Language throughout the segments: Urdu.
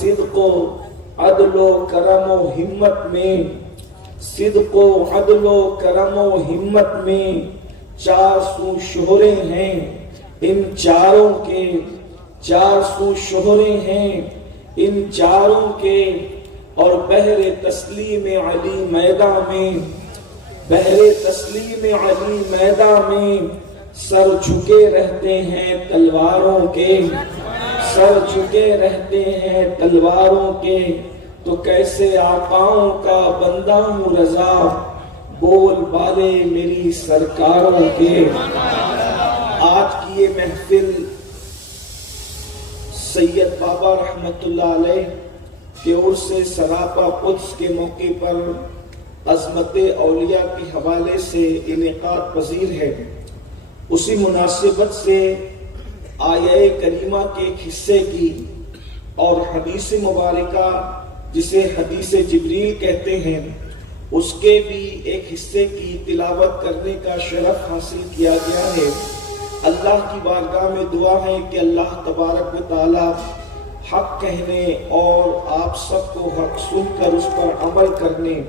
صدق و عدل و کرم و ہمت میں، صدق و عدل و کرم و ہمت میں 400 شہرے ہیں، ان چاروں کے 400 شہرے ہیں ان چاروں کے، اور بحر تسلیم علی میدان میں، بحر تسلیم علی میدان میں سر جھکے رہتے ہیں تلواروں کے، سر جھکے رہتے ہیں تلواروں کے، تو کیسے آقاؤں کا بندہ ہوں رضا، بول بالے میری سرکاروں کے۔ آج کی یہ محفل سید بابا رحمت اللہ علیہ کے عرس سراپا قدس کے موقع پر عظمت اولیاء کے حوالے سے انعقاد پذیر ہے۔ اسی مناسبت سے آیہ کریمہ کے ایک حصے کی اور حدیث مبارکہ جسے حدیث جبریل کہتے ہیں اس کے بھی ایک حصے کی تلاوت کرنے کا شرف حاصل کیا گیا ہے۔ اللہ کی بارگاہ میں دعا ہے کہ اللہ تبارک و تعالی حق کہنے اور آپ سب کو حق سن کر اس پر عمل کرنے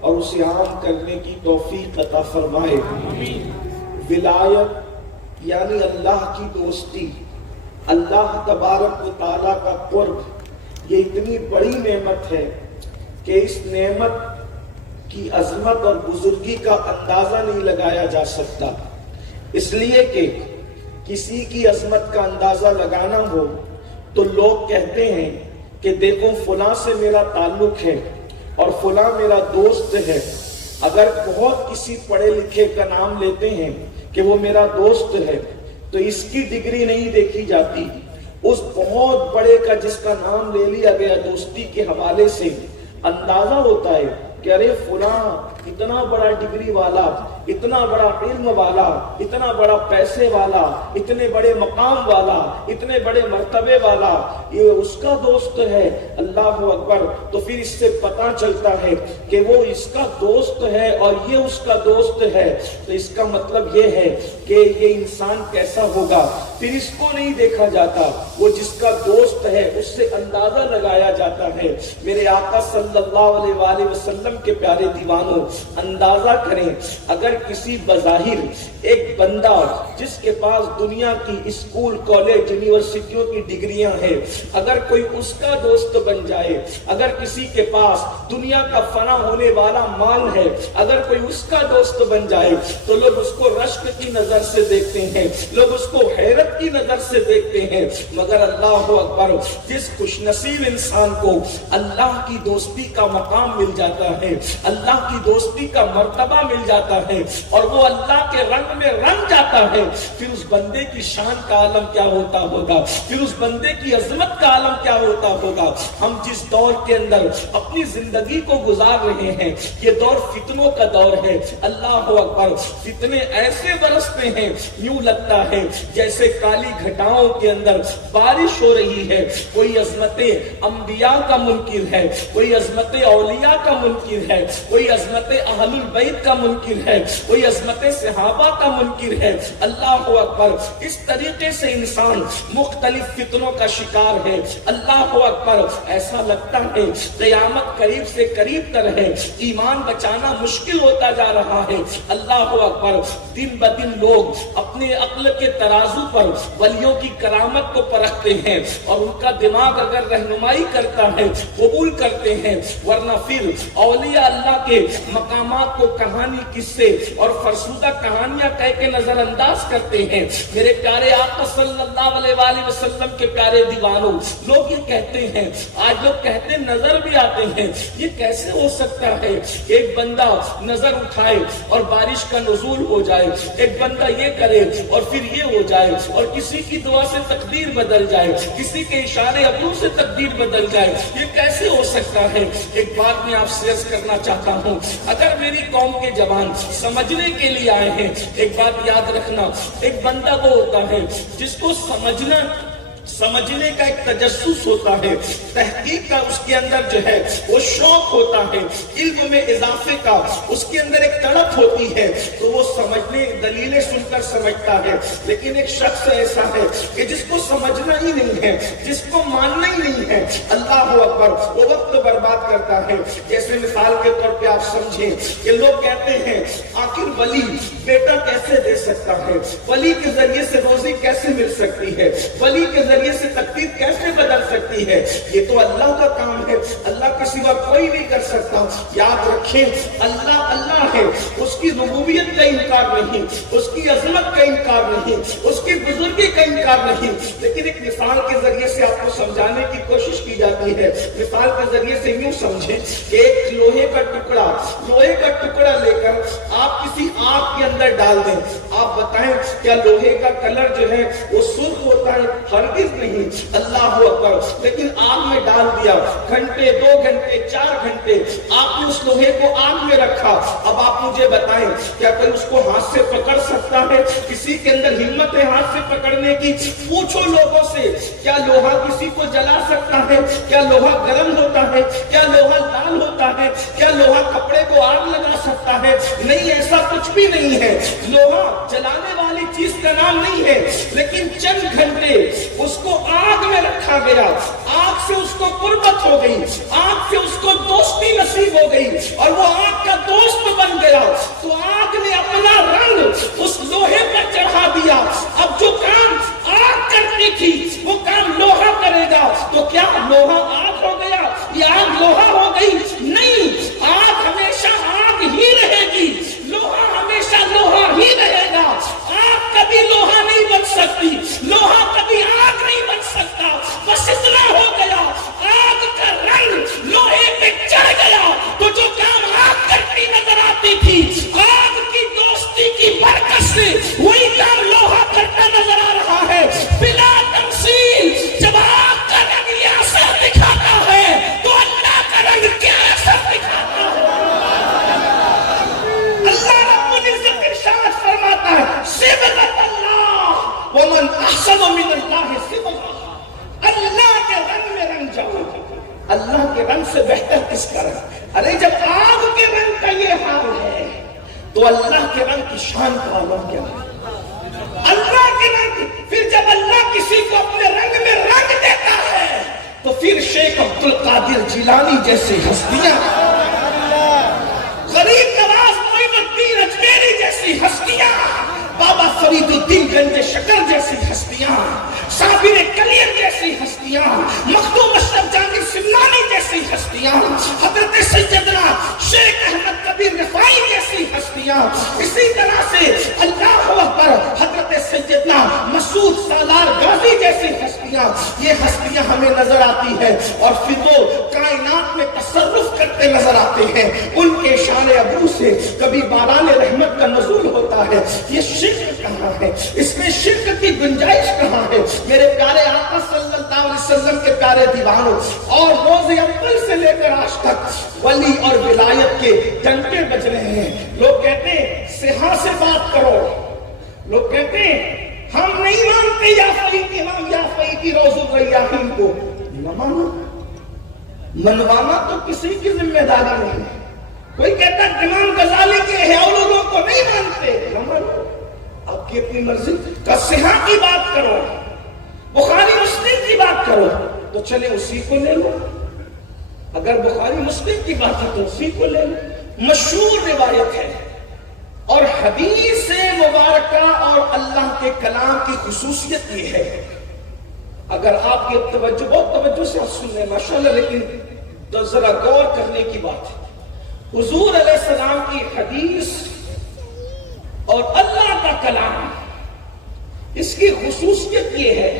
اور اسے عام کرنے کی توفیق عطا فرمائے۔ ولایت یعنی اللہ کی دوستی، اللہ تبارک و تعالی کا قرب، یہ اتنی بڑی نعمت ہے کہ اس نعمت کی عظمت اور بزرگی کا اندازہ نہیں لگایا جا سکتا۔ اس لیے کہ کسی کی عظمت کا اندازہ لگانا ہو تو لوگ کہتے ہیں کہ دیکھو فلاں سے میرا تعلق ہے اور فلاں میرا دوست ہے۔ اگر بہت کسی پڑھے لکھے کا نام لیتے ہیں کہ وہ میرا دوست ہے تو اس کی ڈگری نہیں دیکھی جاتی، اس بہت بڑے کا جس کا نام لے لیا گیا دوستی کے حوالے سے اندازہ ہوتا ہے کہ ارے فلاں اتنا بڑا ڈگری والا، اتنا بڑا علم والا، اتنا بڑا پیسے والا، اتنے بڑے مقام والا، اتنے بڑے مرتبے والا، یہ اس کا دوست ہے۔ اللہ اکبر۔ تو پھر اس سے پتہ چلتا ہے کہ وہ اس کا دوست ہے اور یہ اس کا دوست ہے، تو اس کا مطلب یہ ہے کہ یہ انسان کیسا ہوگا۔ پھر اس کو نہیں دیکھا جاتا، وہ جس کا دوست ہے اس سے اندازہ لگایا جاتا ہے۔ میرے آقا صلی اللہ علیہ وآلہ وسلم کے پیارے دیوانوں، اندازہ کریں اگر کسی بظاہر ایک بندہ جس کے پاس دنیا کی اسکول کالج یونیورسٹیوں کی ڈگریاں ہیں، اگر کوئی اس کا دوست بن جائے، اگر کسی کے پاس دنیا کا فنا ہونے والا مال ہے، اگر کوئی اس کا دوست بن جائے تو لوگ اس کو رشک کی نظر سے دیکھتے ہیں، لوگ اس کو حیرت کی نظر سے دیکھتے ہیں۔ مگر اللہ اکبر، جس خوش نصیب انسان کو اللہ کی دوستی کا مقام مل جاتا ہے، اللہ کی دوستی کا مرتبہ مل جاتا ہے اور وہ اللہ کے رنگ میں رنگ جاتا ہے، پھر اس بندے کی شان کا عالم کیا ہوتا ہوگا، پھر اس بندے کی عظمت کا عالم کیا ہوتا ہوگا۔ ہم جس دور کے اندر اپنی زندگی کو گزار رہے ہیں یہ دور فتنوں کا دور ہے۔ اللہ اکبر، فتنے ایسے برستے ہیں یوں لگتا ہے جیسے کالی گھٹاؤں کے اندر بارش ہو رہی ہے۔ کوئی عظمت انبیاء کا منکر ہے، کوئی عظمت اولیاء کا منکر ہے، کوئی عظمت اہل البیت کا منکر ہے، کوئی عظمت صحابہ کا منکر ہے۔ اللہ اکبر، اس طریقے سے انسان مختلف فتنوں کا شکار ہے۔ اللہ اکبر، ایسا لگتا ہے قیامت قریب سے قریب تر ہے، ایمان بچانا مشکل ہوتا جا رہا ہے۔ اللہ اکبر، دن بدن لوگ اپنے عقل کے ترازو پر ولیوں کی کرامت کو پرکھتے ہیں اور ان کا دماغ اگر رہنمائی کرتا ہے قبول کرتے ہیں، ورنہ پھر اولیاء اللہ کے مقامات کو کہانی قصے اور فرسودہ کہانیاں کہہ کے نظر انداز کرتے ہیں۔ میرے پیارے آقا صلی اللہ علیہ وآلہ وسلم کے پیارے دیوانوں، لوگ یہ کہتے ہیں، آج لوگ کہتے نظر بھی آتے ہیں، یہ کیسے ہو سکتا ہے ایک بندہ نظر اٹھائے اور بارش کا نزول ہو جائے، ایک بندہ یہ کرے اور پھر یہ ہو جائے، اور کسی کی دعا سے تقدیر بدل جائے، کسی کے اشارے ابرو سے تقدیر بدل جائے، یہ کیسے ہو سکتا ہے؟ ایک بات میں آپ سے عرض کرنا چاہتا ہوں، اگر میری قوم کے جوان سمجھنے کے لیے آئے ہیں، ایک بات یاد رکھنا، ایک بندہ وہ ہوتا ہے جس کو سمجھنا سمجھنے کا ایک تجسس ہوتا ہے، تحقیق کا اس کے اندر جو ہے وہ شوق ہوتا ہے، علم میں اضافے کا اس کے اندر ایک تڑپ ہوتی ہے، تو وہ سمجھنے دلیلیں سن کر سمجھتا ہے۔ لیکن ایک شخص ایسا ہے کہ جس کو سمجھنا ہی نہیں ہے، جس کو ماننا ہی نہیں ہے، اللہ اکبر، وہ وقت برباد کرتا ہے۔ جیسے مثال کے طور پہ آپ سمجھیں کہ لوگ کہتے ہیں آخر ولی بیٹا کیسے دے سکتا ہے، ولی کے ذریعے سے روزی کیسے مل سکتی ہے، ولی کے ذریعے سے تقدیر کیسے بدل سکتی ہے، یہ تو اللہ کا کام ہے، اللہ کے سوا کوئی نہیں کر سکتا۔ یاد رکھیں اللہ اللہ ہے، اس کی ربوبیت کا انکار نہیں، اس کی عظمت کا انکار نہیں، اس کی بزرگی کا انکار نہیں، لیکن ایک مثال کے ذریعے سے آپ کو سمجھانے کی کوشش کی جاتی ہے۔ مثال کے ذریعے سے یوں سمجھیں کہ ایک لوہے کا ٹکڑا لے کر آپ کسی آگ کے اندر ڈال دیں، آپ بتائیں کیا لوہے کا کلر جو ہے وہ سرخ ہوتا ہے؟ ہرگز نہیں، اللہ اکبر۔ لیکن آگ میں ڈال دیا، گھنٹے 2 گھنٹے 4 گھنٹے آپ نے اس لوہے کو آگ میں رکھا، اب آپ مجھے بتائیں کیا کوئی اس کو ہاتھ سے پکڑ سکتا ہے؟ کسی کے اندر ہمت ہے ہاتھ سے پکڑنے کی؟ پوچھو لوگوں سے، کیا لوہا کسی کو جلا سکتا ہے؟ کیا لوہا گرم ہوتا ہے؟ کیا لوہا لال ہوتا ہے؟ کیا لوہا کپڑے کو آگ لگا سکتا ہے؟ نہیں، ایسا کچھ بھی نہیں ہے۔ لوہا جلانے والی چیز کا نام نہیں ہے، لیکن چند گھنٹے اس کو آگ میں رکھا گیا، آگ سے اس کو قربت ہو گئی، آگ سے اس کو دوستی نصیب ہو گئی اور وہ آگ کا دوست بن گیا، تو آگ نے اپنا رنگ اس لوہے پر چڑھا دیا۔ اب جو کام آگ کرتی تھی وہ کام لوہا کرے گا، تو کیا لوہا آگ ہو گیا یا آگ لوہا ہو گئی؟ نہیں، آگ ہمیشہ آگ ہی رہے گی، لوہا ہمیشہ لوہا ہی رہے گا۔ آگ کبھی لوہا نہیں بن سکتی، لوہا کبھی آگ نہیں بن سکتا، بس اتنا ہو گیا آگ کا رنگ لوہے پہ چڑھ گیا، تو جو کام آگ کرتی نظر آتی تھی آگ کی دوستی کی برکت سے وہی کام لوہا کرتا نظر آ رہا ہے بلا تمثیل۔ جب آگ کا رنگ یہ اثر دکھاتا ہے تو اللہ کا رنگ کیا اثر دکھاتا ہے؟ اللہ رب العزت ارشاد فرماتا ہے صبغۃ اللہ ومن احسن من اللہ صبغۃ، اللہ کے رنگ میں رنگ جاؤ، اللہ کے رنگ سے بہتر کس کا رنگ؟ ارے جب آگ کے رنگ کا یہ حال ہے تو اللہ کے رنگ کی شان کا عالم کیا ہے؟ اللہ کے رنگ، پھر جب اللہ کسی کو اپنے رنگ میں رنگ دیتا ہے تو پھر شیخ عبد القادر جیلانی جیسی ہستیاں، غریب نواز معین الدین اجمیری جیسی ہستیاں، بابا فرید الدین گنج شکر جیسی ہستیاں، صابر کلیر جیسی ہستیاں، مخدوم اشرف جہانگیر سمنانی جیسی ہستیاں، حضرت سیدنا شیخ احمد کبیر رفاعی جیسی ہستیاں، اسی طرح سے اللہ اکبر حضرت سیدنا مسعود سالار غازی جیسی ہستیاں، یہ ہستیاں ہمیں نظر آتی ہے اور پھر وہ کائنات میں تصرف کرتے نظر آتے ہیں، ان کے شان ابرو سے کبھی باران رحمت کا نزول ہوتا ہے۔ یہ شرک کہاں ہے؟ اس میں شرک کی گنجائش کہاں ہے؟ میرے پیارے آقا صلی اللہ علیہ وسلم کے پیارے دیوانوں، اور روز اول سے لے کر آج تک ولی اور ولایت کے گھنٹے بج رہے ہیں۔ لوگ کہتے ہیں سیاح سے بات کرو، لوگ کہتے ہیں ہم نہیں مانتے یا فقیہ امام یا فقیہ روز الریاحین کو، نہ مانو، منوانا تو کسی کی ذمہ داری نہیں ہے۔ کوئی کہتا ہے امام غزالی کے احیاء العلوم کو نہیں مانتے، نہ مانو، آپ کی اپنی مرضی کا صحیح کی بات کرو، بخاری مسلم کی بات کرو تو چلے اسی کو لے لو، اگر بخاری مسلم کی بات ہے تو اسی کو لے لو۔ مشہور روایت ہے اور حدیث مبارکہ اور اللہ کے کلام کی خصوصیت یہ ہے، اگر آپ کی توجہ بہت توجہ سے آپ سن لیں ماشاءاللہ، لیکن تو ذرا غور کرنے کی بات ہے، حضور علیہ السلام کی حدیث اور اللہ کا کلام، اس کی خصوصیت یہ ہے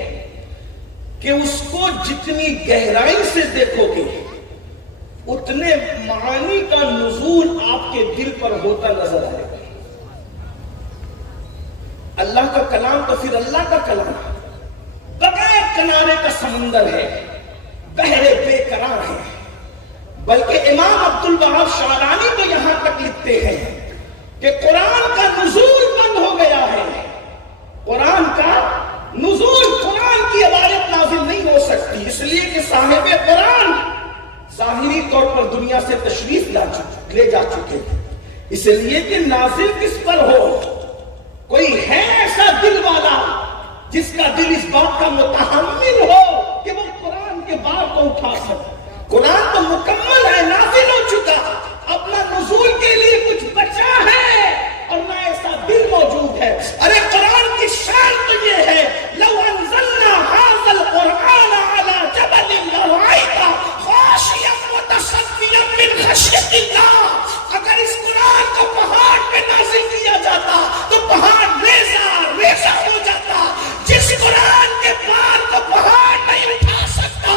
کہ اس کو جتنی گہرائی سے دیکھو گے اتنے معانی کا نزول آپ کے دل پر ہوتا نظر آئے گا۔ اللہ کا کلام تو پھر اللہ کا کلام بغیر کنارے کا سمندر ہے، بحر بے قرار ہے، بلکہ امام عبد الوہاب شعرانی تو یہاں تک لکھتے ہیں کہ قرآن کا نزول بند ہو گیا ہے، قرآن کا نزول، قرآن کی عبارت نازل اس لیے کہ صاحب قرآن ظاہری طور پر دنیا سے تشریف لے جا چکے ہیں، اس لیے کہ نازل کس پر ہو؟ کوئی ہے ایسا دل والا جس کا دل اس بات کا متحمل ہو کہ وہ قرآن کے بار کو اٹھا سکے؟ قرآن تو مکمل ہے، نازل ہو چکا، اپنا نزول کے لیے کچھ بچا ہے اور نہ ایسا دل موجود ہے۔ ارے قرآن کی شان تو یہ ہے، لو انزلنا هذا القرآن على جبل لرأيته خاشعا متصدعا من خشية الله، اگر اس قرآن کو پہاڑ پہ نازل کیا جاتا تو پہاڑ ریزہ ہو جاتا۔ جس قرآن کے بار کو پہاڑ نہیں اٹھا سکتا،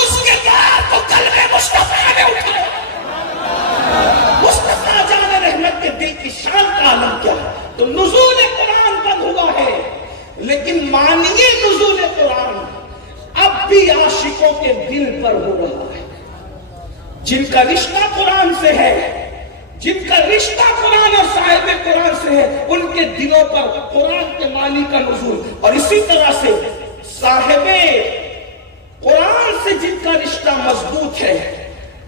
اس کے بار کو قلب مصطفیٰ نے اٹھایا۔ مصطفیٰ جان رحمت کے دل کی شان کا عالم کیا ہے؟ تو نزول قرآن بند ہوا ہے، لیکن مانیے نزول قرآن اب بھی عاشقوں کے دل پر ہو رہا ہے، جن کا رشتہ قرآن سے ہے، جن کا رشتہ قرآن اور صاحب قرآن سے ہے، ان کے دلوں پر قرآن کے معنی کا نزول۔ اور اسی طرح سے صاحب قرآن سے جن کا رشتہ مضبوط ہے،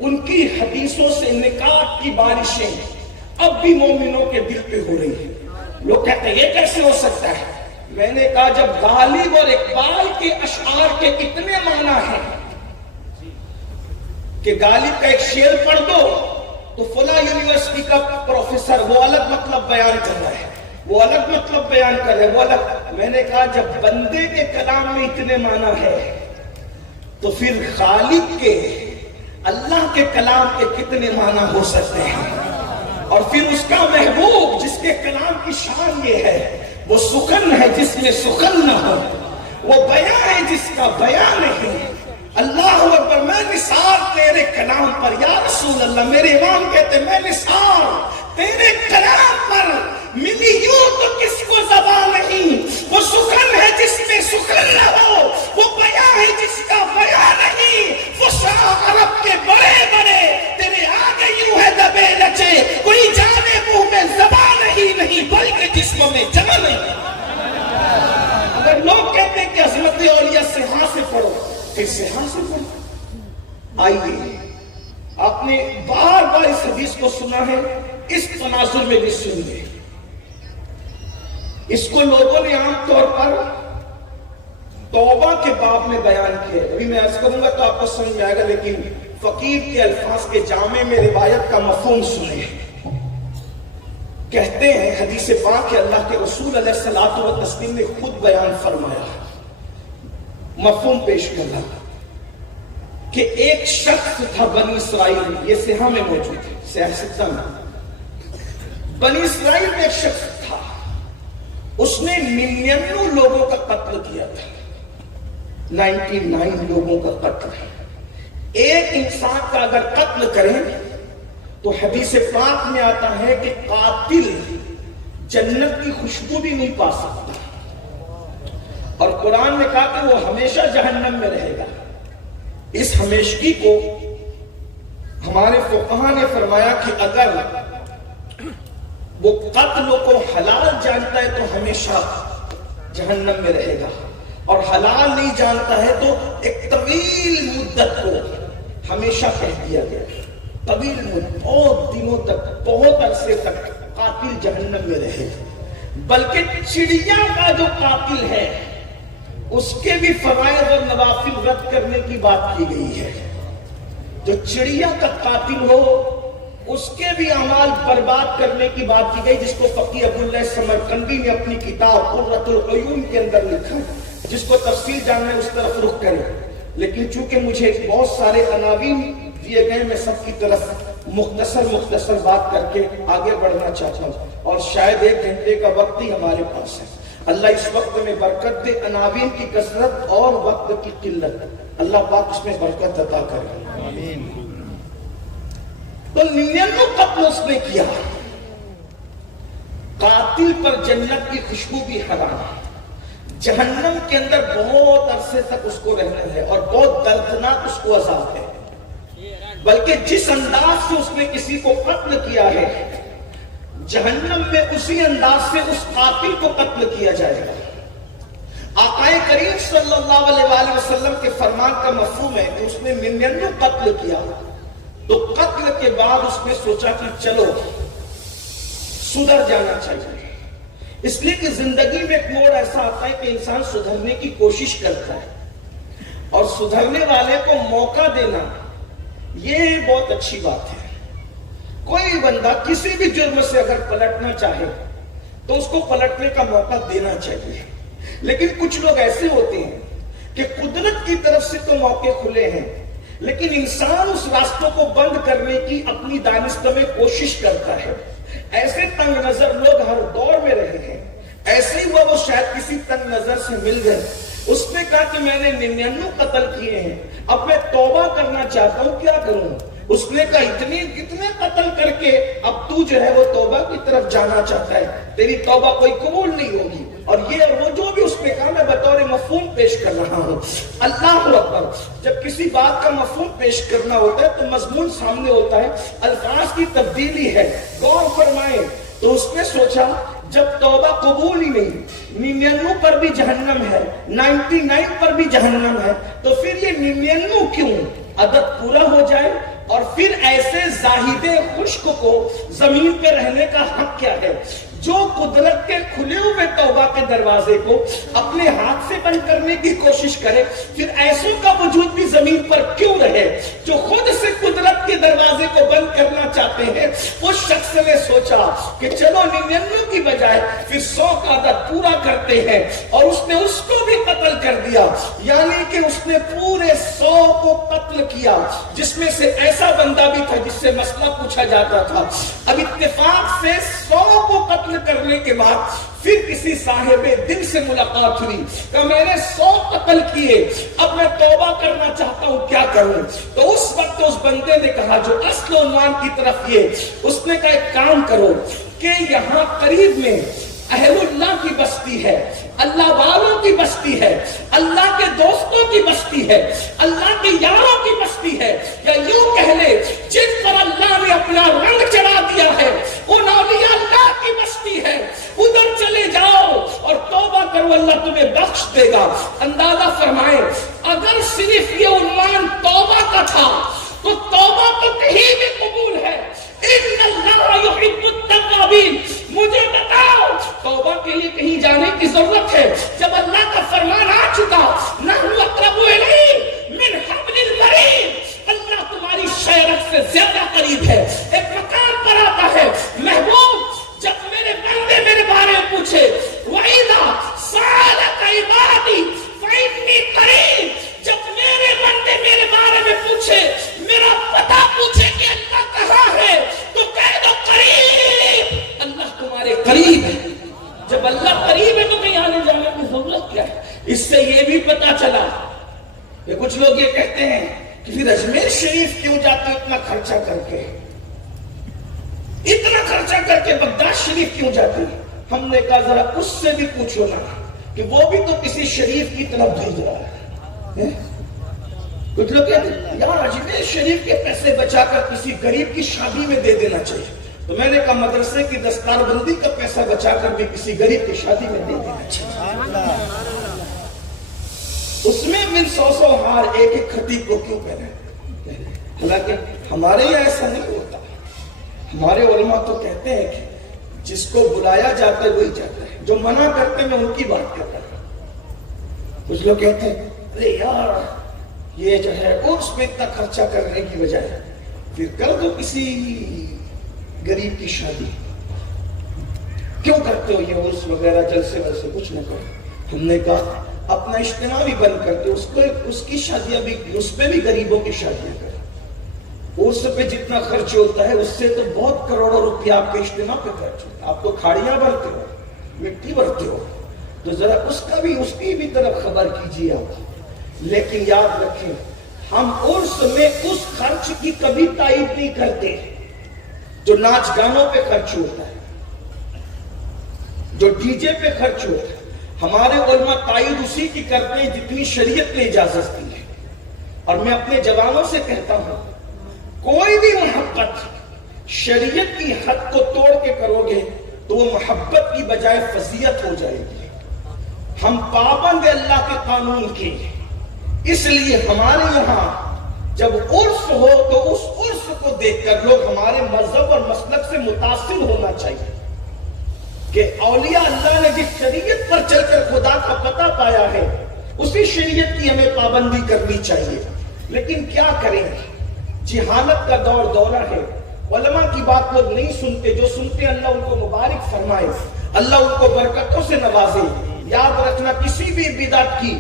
ان کی حدیثوں سے نکات کی بارشیں اب بھی مومنوں کے دل پہ ہو رہی ہیں۔ لوگ کہتے ہیں یہ کیسے ہو سکتا ہے؟ میں نے کہا جب غالب اور اقبال کے اشعار کے اتنے معنی ہیں کہ غالب کا ایک شعر پڑھ دو تو فلاں یونیورسٹی کا پروفیسر وہ الگ مطلب بیان کر رہا ہے، وہ الگ مطلب بیان کر رہا ہے، وہ الگ۔ میں نے کہا جب بندے کے کلام میں اتنے معنی ہے تو پھر خالق کے، اللہ کے کلام کے کتنے معنی ہو سکتے ہیں؟ اور پھر اس کا محبوب جس کے کلام کی شان یہ ہے، وہ سخن ہے جس میں سخن نہ ہو، وہ بیان ہے جس کا بیان نہیں۔ اللہ اکبر، میں نثار تیرے کلام پر یا رسول اللہ، میرے امام کہتے میں نثار تیرے کلام پر، ملی یوں تو کس کو زبان نہیں، وہ سخن ہے جس میں سخن نہ ہو، وہ بیان ہے جس کا بیان نہیں۔ وہ شاہ عرب کے بڑے بڑے تیرے آگے یوں ہے دبے لچے، کوئی جانے منہ میں زبان ہی نہیں بلکہ جسم میں جمع نہیں۔ اگر لوگ کہتے ہیں کہ عظمت اولیاء سہاں سے پڑھو، پھر سہاں سے پڑھو۔ آئیے، آپ نے بار بار اس حدیث کو سنا ہے، اس تناظر میں بھی سنیے۔ اس کو لوگوں نے عام طور پر توبہ کے باب میں بیان کیا ہے، ابھی میں عرض کروں گا تو آپ کو سمجھ میں آئے گا، لیکن فقیر کے الفاظ کے جامع میں روایت کا مفہوم سنیں۔ کہتے ہیں حدیث پاک کہ اللہ کے رسول علیہ الصلوۃ والتسلیم نے خود بیان فرمایا، مفہوم پیش کرنا کہ ایک شخص تھا بنی اسرائیل، یہ سیاح میں موجود ہے، سیاست میں بنی اسرائیل میں ایک شخص تھا، اس نے 99 لوگوں کا قتل کیا تھا، 99 لوگوں کا قتل۔ ایک انسان کا اگر قتل کریں تو حدیث پاک میں آتا ہے کہ قاتل جنت کی خوشبو بھی نہیں پا سکتا، اور قرآن نے کہا کہ وہ ہمیشہ جہنم میں رہے گا۔ اس ہمیشگی کو ہمارے فقہاء نے فرمایا کہ اگر وہ قتل کو حلال جانتا ہے تو ہمیشہ جہنم میں رہے گا، اور حلال نہیں جانتا ہے تو ایک طویل مدت کو ہمیشہ کہہ دیا گیا، طویل مدت، بہت دنوں تک، بہت عرصے تک قاتل جہنم میں رہے گا۔ بلکہ چڑیا کا جو قاتل ہے اس کے بھی فرائض اور نوافل رد کرنے کی بات کی گئی ہے۔ جو چڑیا کا قاتل ہو اس کے بھی اعمال برباد کرنے کی بات کی گئی، جس کو فقی عبداللہ سمرقندی نے اپنی کتاب قرۃ العیون کے اندر لکھا۔ جس کو تفصیل جاننا ہے اس طرف رخ کریں، لیکن چونکہ مجھے بہت سارے عناوین دیے گئے، میں سب کی طرف مختصر بات کر کے آگے بڑھنا چاہتا ہوں، اور شاید 1 گھنٹے کا وقت ہی ہمارے پاس ہے۔ اللہ اس وقت میں برکت دے، عناوین کی کثرت اور وقت کی قلت، اللہ پاک اس میں برکت عطا کرے، آمین۔ تو 99 قتل اس نے کیا، قاتل پر جنت کی خوشبو بھی حرام ہے، جہنم کے اندر بہت عرصے تک اس کو رہنا ہے، اور بہت دردناک اس کو عذاب ہے۔ بلکہ جس انداز سے اس نے کسی کو قتل کیا ہے، جہنم میں اسی انداز سے اس قاتل کو قتل کیا جائے گا۔ آقائے کریم صلی اللہ علیہ وآلہ وسلم کے فرمان کا مفہوم ہے کہ اس نے 99 قتل کیا، تو قتل کے بعد اس نے سوچا کہ چلو سدھر جانا چاہیے، اس لیے کہ زندگی میں ایک موڑ ایسا آتا ہے کہ انسان سدھرنے کی کوشش کرتا ہے، اور سدھرنے والے کو موقع دینا یہ بہت اچھی بات ہے۔ کوئی بندہ کسی بھی جرم سے اگر پلٹنا چاہے تو اس کو پلٹنے کا موقع دینا چاہیے، لیکن کچھ لوگ ایسے ہوتے ہیں کہ قدرت کی طرف سے تو موقع کھلے ہیں، لیکن انسان اس راستوں کو بند کرنے کی اپنی دانستہ میں کوشش کرتا ہے۔ ایسے تنگ نظر لوگ ہر دور میں رہے ہیں۔ ایسے ہی وہ شاید کسی تنگ نظر سے مل گئے، اس نے کہا کہ میں نے 99 قتل کیے ہیں، اب میں توبہ کرنا چاہتا ہوں، کیا کروں؟ اس نے کہا اتنے قتل کر کے اب تو جو ہے وہ توبہ کی طرف جانا چاہتا ہے، تیری توبہ کوئی قبول نہیں ہوگی۔ اور یہ اور وہ جو بھی اس نے کہا میں بطور مفہوم پیش کر رہا ہوں۔ اللہ اکبر، جب کسی بات کا مفہوم پیش کرنا ہوتا ہے تو مضمون سامنے ہوتا ہے، الفاظ کی تبدیلی ہے، غور فرمائیں۔ تو اس نے سوچا جب توبہ قبول ہی نہیں، 99 پر بھی جہنم ہے، 99 پر بھی جہنم ہے، تو پھر یہ 99 کیوں؟ عدد پورا ہو جائے، اور پھر ایسے زاہد خشک کو زمین پہ رہنے کا حق کیا ہے جو قدرت کے کھلے ہوئے توبہ کے دروازے کو اپنے ہاتھ سے بند کرنے کی کوشش کرے؟ پھر ایسوں کا وجود بھی زمین پر کیوں رہے جو خود سے قدرت کے دروازے کو بند کرنا چاہتے ہیں؟ اس شخص نے سوچا کہ چلو 99 کی بجائے پھر 100 کا عدد پورا کرتے ہیں، اور اس نے اس کو بھی قتل کر دیا، یعنی کہ اس نے پورے 100 کو قتل کیا، جس میں سے ایسا بندہ بھی تھا جس سے مسئلہ پوچھا جاتا تھا۔ اب اتفاق سے 100 کو قتل کرنے کے بعد پھر کسی صاحب دل سے ملاقات ہوئی کہ میں نے 100 قتل کیے، اب میں توبہ کرنا چاہتا ہوں، کیا کروں؟ تو اس وقت اس بندے نے کہا جو اصل عنوان کی طرف یہ، اس نے کہا ایک کام کرو کہ یہاں قریب میں اہل اللہ کی بستی ہے، اللہ والوں کی بستی ہے، اللہ کے دوستوں کی بستی ہے، اللہ کے یاروں کی بستی ہے، یا یوں کہہ لے جن پر اللہ نے اپنا رنگ چڑھا دیا ہے، ان اولیاء اللہ کی بستی ہے، ادھر چلے جاؤ اور توبہ کرو، اللہ تمہیں بخش دے گا۔ اندازہ فرمائیں اگر صرف یہ عنوان توبہ کا تھا تو توبہ تو کہیں بھی قبول ہے۔ ان اللہ یحب التوابین، مجھے بتاؤ توبہ کے لیے کہیں جانے کی ضرورت ہے جب اللہ کا فرمان آ چکا، نحن اقرب الیہ من حبل الورید، اللہ تمہاری شعرت سے زیادہ قریب ہے۔ ایک مقام پر آتا ہے محبوب جب میرے بندے میرے بارے میں پوچھے وَإِذَا سَأَلَكَ عِبَادِي فَإِنِّي قَرِيبٌ، جب میرے بندے میرے بارے میں پوچھے، میرا پتہ پوچھے کہ اللہ کہاں ہے، تو کہہ دو قریب، اللہ تمہارے قریب ہے۔ جب اللہ قریب ہے تو کہیں آنے جانے کی ضرورت کیا ہے؟ اس سے یہ بھی پتا چلا کہ کچھ لوگ یہ کہتے ہیں کہ پھر اجمیر شریف کیوں جاتے اتنا خرچہ کر کے، اتنا خرچہ کر کے بغداد شریف کیوں جاتے؟ ہم نے کہا ذرا اس سے بھی پوچھو نا کہ وہ بھی تو کسی شریف کی طرف بھیج رہا ہے۔ کچھ لوگ کہتے ہیں یار اجمیر شریف کے پیسے بچا کر کسی غریب کی شادی میں دے دینا چاہیے، تو میں نے کہا مدرسے کی دستار بندی کا پیسہ بچا کر بھی کسی غریب کی شادی میں دے دینا چاہیے۔ اس میں من 100 ہار ایک ایک خطیب کو کیوں پہنے؟ حالانکہ ہمارے یہاں ایسا نہیں ہوتا، ہمارے علماء تو کہتے ہیں کہ جس کو بلایا جاتا ہے وہی جاتا ہے، جو منع کرتے ہیں میں ان کی بات کر رہا ہوں۔ کچھ لوگ کہتے ہیں ارے یار یہ جو ہے اس میں اتنا خرچہ کرنے کی بجائے پھر کر دو کسی غریب کی شادی، کیوں کرتے ہو یہ عرس وغیرہ جلسے ویسے؟ کچھ نہ کرو۔ ہم نے کہا اپنا اجتماع بھی بند کرتے، اس کی شادیاں بھی، اس پہ بھی غریبوں کی شادیاں کریں۔ اس پہ جتنا خرچ ہوتا ہے اس سے تو بہت کروڑوں روپیہ آپ کے اجتماع پہ خرچ ہوتا ہے، آپ تو کھاڑیاں بھرتے ہو، مٹی بھرتے ہو، تو ذرا اس کی بھی طرف خبر کیجیے آپ۔ لیکن یاد رکھیں ہم عرس میں اس خرچ کی کبھی تائید نہیں کرتے جو ناچ گانوں پہ خرچ ہوتا ہے، جو ڈی جے پہ خرچ ہوتا ہے۔ ہمارے علماء تائید اسی کی کرتے ہیں جتنی شریعت نے اجازت دی ہے۔ اور میں اپنے جوانوں سے کہتا ہوں کوئی بھی محبت شریعت کی حد کو توڑ کے کرو گے تو وہ محبت کی بجائے فضیلت ہو جائے گی۔ ہم پابند اللہ کے قانون کے، اس لیے ہمارے یہاں جب عرس ہو تو اس عرس کو دیکھ کر لوگ ہمارے مذہب اور مسلک سے متاثر ہونا چاہیے کہ اولیاء اللہ نے جس شریعت پر چل کر خدا کا پتہ پایا ہے اسی شریعت کی ہمیں پابندی کرنی چاہیے۔ لیکن کیا کریں، جہالت کا دورہ ہے، علماء کی بات لوگ نہیں سنتے، جو سنتے ہیں اللہ ان کو مبارک فرمائے، اللہ ان کو برکتوں سے نوازے۔ یاد رکھنا، کسی بھی بدعت کی،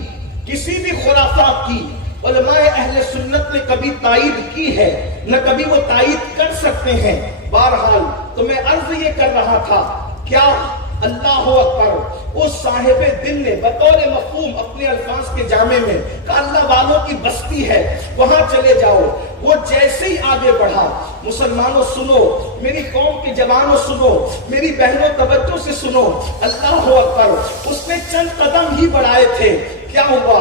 کسی بھی خرافات کی علماء اہل سنت نے کبھی تائید کی ہے نہ کبھی وہ تائید کر سکتے ہیں۔ بہرحال تو میں عرض یہ کر رہا تھا، کیا اللہ اکبر اس صاحب دل نے بطور مفہوم اپنے الفاظ کے جامع میں کہ اللہ والوں کی بستی ہے، وہاں چلے جاؤ۔ وہ جیسے ہی آگے بڑھا، مسلمانوں سنو، میری قوم کے جوانوں سنو، میری بہنوں توجہ سے سنو، اللہ اکبر، اس نے چند قدم ہی بڑھائے تھے، کیا ہوا؟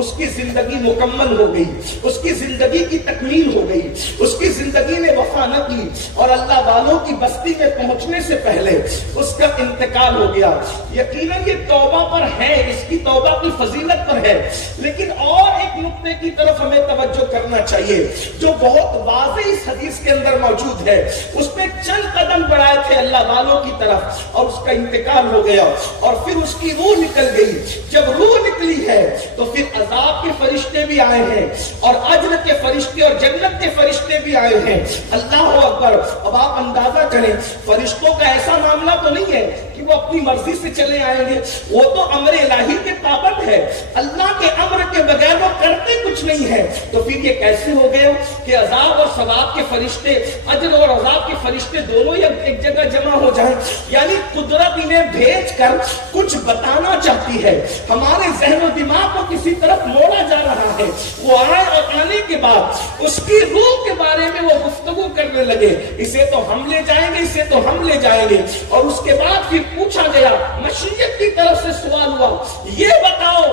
اس کی زندگی مکمل ہو گئی، اس کی زندگی کی تکمیل ہو گئی، اس کی زندگی نے وفا نہ کی، اور اللہ والوں کی بستی میں پہنچنے سے پہلے اس کا انتقال ہو گیا۔ یقیناً یہ توبہ پر ہے، اس کی توبہ کی فضیلت پر ہے، لیکن اور ایک نقطے کی طرف ہمیں توجہ کرنا چاہیے جو بہت واضح اس حدیث کے اندر موجود ہے۔ اس نے چند قدم بڑھائے تھے اللہ والوں کی طرف اور اس کا انتقال ہو گیا، اور پھر اس کی روح نکل گئی۔ جب روح نکلی ہے تو پھر عذاب کے فرشتے بھی آئے ہیں اور اجر کے فرشتے اور جنت کے فرشتے بھی آئے ہیں۔ اللہ اکبر! اب آپ اندازہ کریں، فرشتوں کا ایسا معاملہ تو نہیں ہے کہ وہ اپنی مرضی سے چلے آئیں گے، وہ تو امر الہی کے پابند ہے، اللہ کے امر کے بغیر وہ کرتے کچھ نہیں ہے۔ تو پھر یہ کیسے ہو گیا کہ عذاب اور ثواب کے فرشتے، اجر اور عذاب کے فرشتے دونوں ایک جگہ جمع ہو جائیں؟ یعنی قدرت انہیں بھیج کر کچھ بتانا چاہتی ہے، ہمارے ذہن و دماغ کو کسی طرف موڑا جا رہا ہے۔ وہ آئے اور آنے کے بعد اس کی روح کے بارے میں وہ گفتگو کرنے لگے، اسے تو ہم لے جائیں گے، اسے تو ہم لے جائیں گے۔ اور اس کے بعد پھر پوچھا گیا، مشیت کی طرف سے سوال ہوا، یہ بتاؤ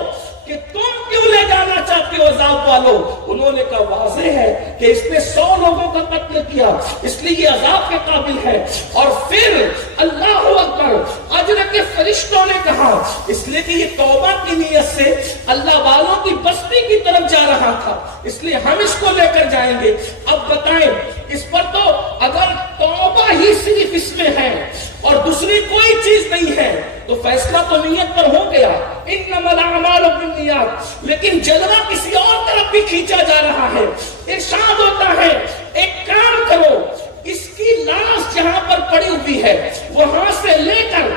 کہ تم کیوں لے جانا چاہتے ہو عذاب والو؟ انہوں نے کہا واضح ہے کہ اس نے 100 لوگوں کا قتل کیا، اس لیے یہ عذاب کے قابل ہے۔ اور پھر اللہ اکبر، اجر کے فرشتوں نے کہا اس لیے کہ یہ توبہ کی نیت سے اللہ والوں کی بستی کی طرف جا رہا تھا، اس لیے ہم اس کو لے کر جائیں گے۔ اب بتائیں، اس پر تو اگر توبہ ہی صرف اس میں ہے اور دوسری کوئی چیز نہیں ہے تو فیصلہ تو نیت پر ہو گیا، انما الاعمال بالنیات، لیکن جذبہ کسی اور طرف بھی کھینچا جا رہا ہے۔ ارشاد ہوتا ہے، ایک کام کرو، اس کی لاش جہاں پر پڑی ہوئی ہے وہاں سے لے کر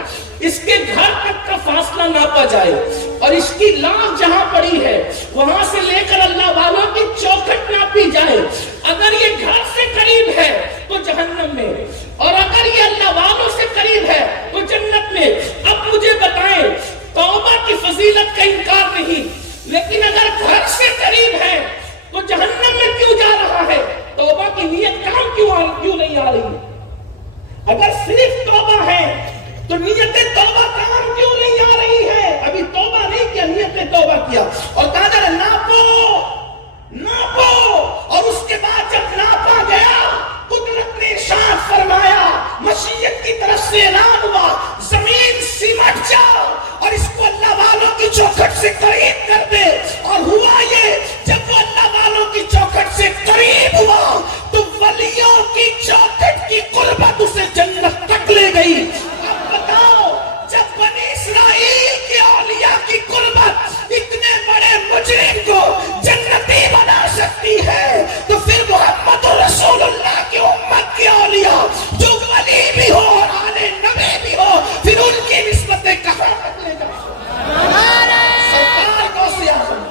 اس کے گھر تک کا فاصلہ ناپا جائے، اور اس کی لاش جہاں پڑی ہے وہاں سے لے کر اللہ والوں کی چوکھٹ ناپی جائے۔ اگر یہ گھر سے قریب ہے تو جہنم میں، اور اگر یہ اللہ والوں سے قریب ہے تو جنت میں۔ اب مجھے بتائیں، توبہ کی فضیلت کا انکار نہیں، لیکن اگر گھر سے قریب ہے تو جہنم میں کیوں جا رہا ہے؟ توبہ کی نیت کام کیوں نہیں آ رہی؟ اگر صرف توبہ ہے تو نیت توبہ کام کیوں نہیں آ رہی ہے؟ ابھی توبہ نہیں کیا، نیت توبہ کیا اور کہا جا رہا ناپو، اور اس کے بعد جب ناپا گیا قدرت نے ارشاد فرمایا، مشیت کی طرف سے اعلان ہوا، زمین سمٹ جا اور اس کو اللہ والوں کی چوکھٹ سے قریب کر دے۔ اور ہوا یہ، جب وہ اللہ والوں کی چوکھٹ سے قریب ہوا تو ولیوں کی چوکھٹ کی قربت اسے جنت تک لے گئی۔ اب بتاؤ، جب بنی اسرائیل کے اولیاء کی قربت اتنے بڑے مجرم کو جنتی بنا سکتی ہے تو پھر محمد رسول اللہ کی امت کے اولیاء جو ولی بھی ہو اور آل نبی بھی ہو، پھر ان کی نسبتیں کہاں تک لے جا سرکار غوث اعظم،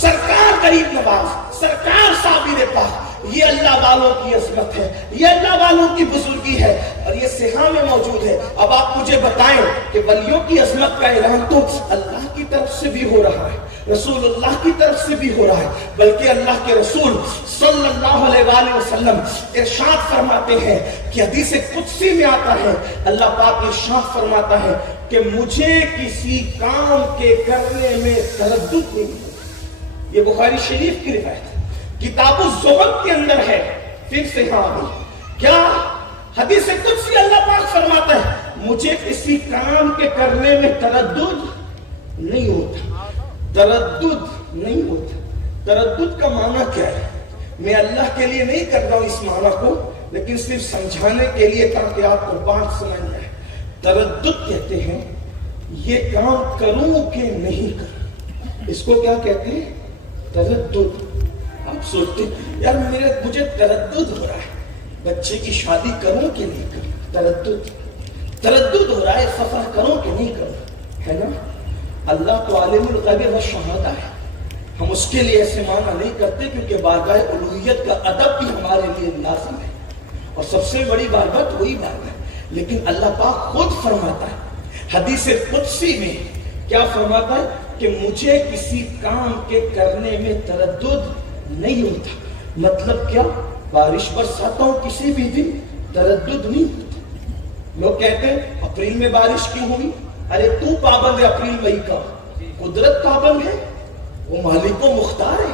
سرکار غریب نواز، سرکار صابر پاک، یہ اللہ والوں کی عظمت ہے، یہ اللہ والوں کی بزرگی ہے، اور یہ صحاح میں موجود ہے۔ اب آپ مجھے بتائیں کہ ولیوں کی عظمت کا اعلان تو اللہ کی طرف سے بھی ہو رہا ہے، رسول اللہ کی طرف سے بھی ہو رہا ہے، بلکہ اللہ کے رسول صلی اللہ علیہ وآلہ وسلم ارشاد فرماتے ہیں کہ حدیث قدسی میں آتا ہے، اللہ پاک ارشاد فرماتا ہے کہ مجھے کسی کام کے کرنے میں تردد نہیں ہے۔ یہ بخاری شریف کی روایت ہے، کتاب الزہد کے اندر ہے۔ پھر سے کیا حدیث قدسی اللہ پاک فرماتا ہے، مجھے کسی کام کے کرنے میں تردد نہیں ہوتا، تردد نہیں ہوتا۔ تردد کا معنی کیا ہے؟ میں اللہ کے لیے نہیں کر رہا ہوں اس معنی کو، لیکن صرف سمجھانے کے لیے تاکہ آپ کو بات سمجھ جائے۔ تردد کہتے ہیں یہ کام کروں کہ نہیں کروں، اس کو کیا کہتے ہیں؟ تردد۔ آپ سوچتے ہیں یار مجھے تردد ہو رہا ہے بچے کی شادی کروں کہ نہیں کروں، تردد ہو رہا ہے سفر کروں کہ نہیں کروں، ہے نا؟ اللہ تو عالم الغیب و شہادہ ہے، ہم اس کے لیے ایسے معنی نہیں کرتے کیونکہ بارگاہ الوہیت کا ادب بھی ہمارے لیے لازم ہے، اور سب سے بڑی بارگاہ وہی بارگاہ ہے۔ لیکن اللہ پاک خود فرماتا ہے حدیث قدسی میں، کیا فرماتا ہے؟ کہ مجھے کسی کام کے کرنے میں تردد نہیں ہوتا۔ مطلب کیا؟ بارش برساتا ہوں کسی بھی دن، تردد نہیں ہوتا۔ لوگ کہتے ہیں اپریل میں بارش کیوں ہوئی؟ ارے تو پابند ہے اپریل مئی کا، قدرت پابند ہے، وہ مالک و مختار ہے،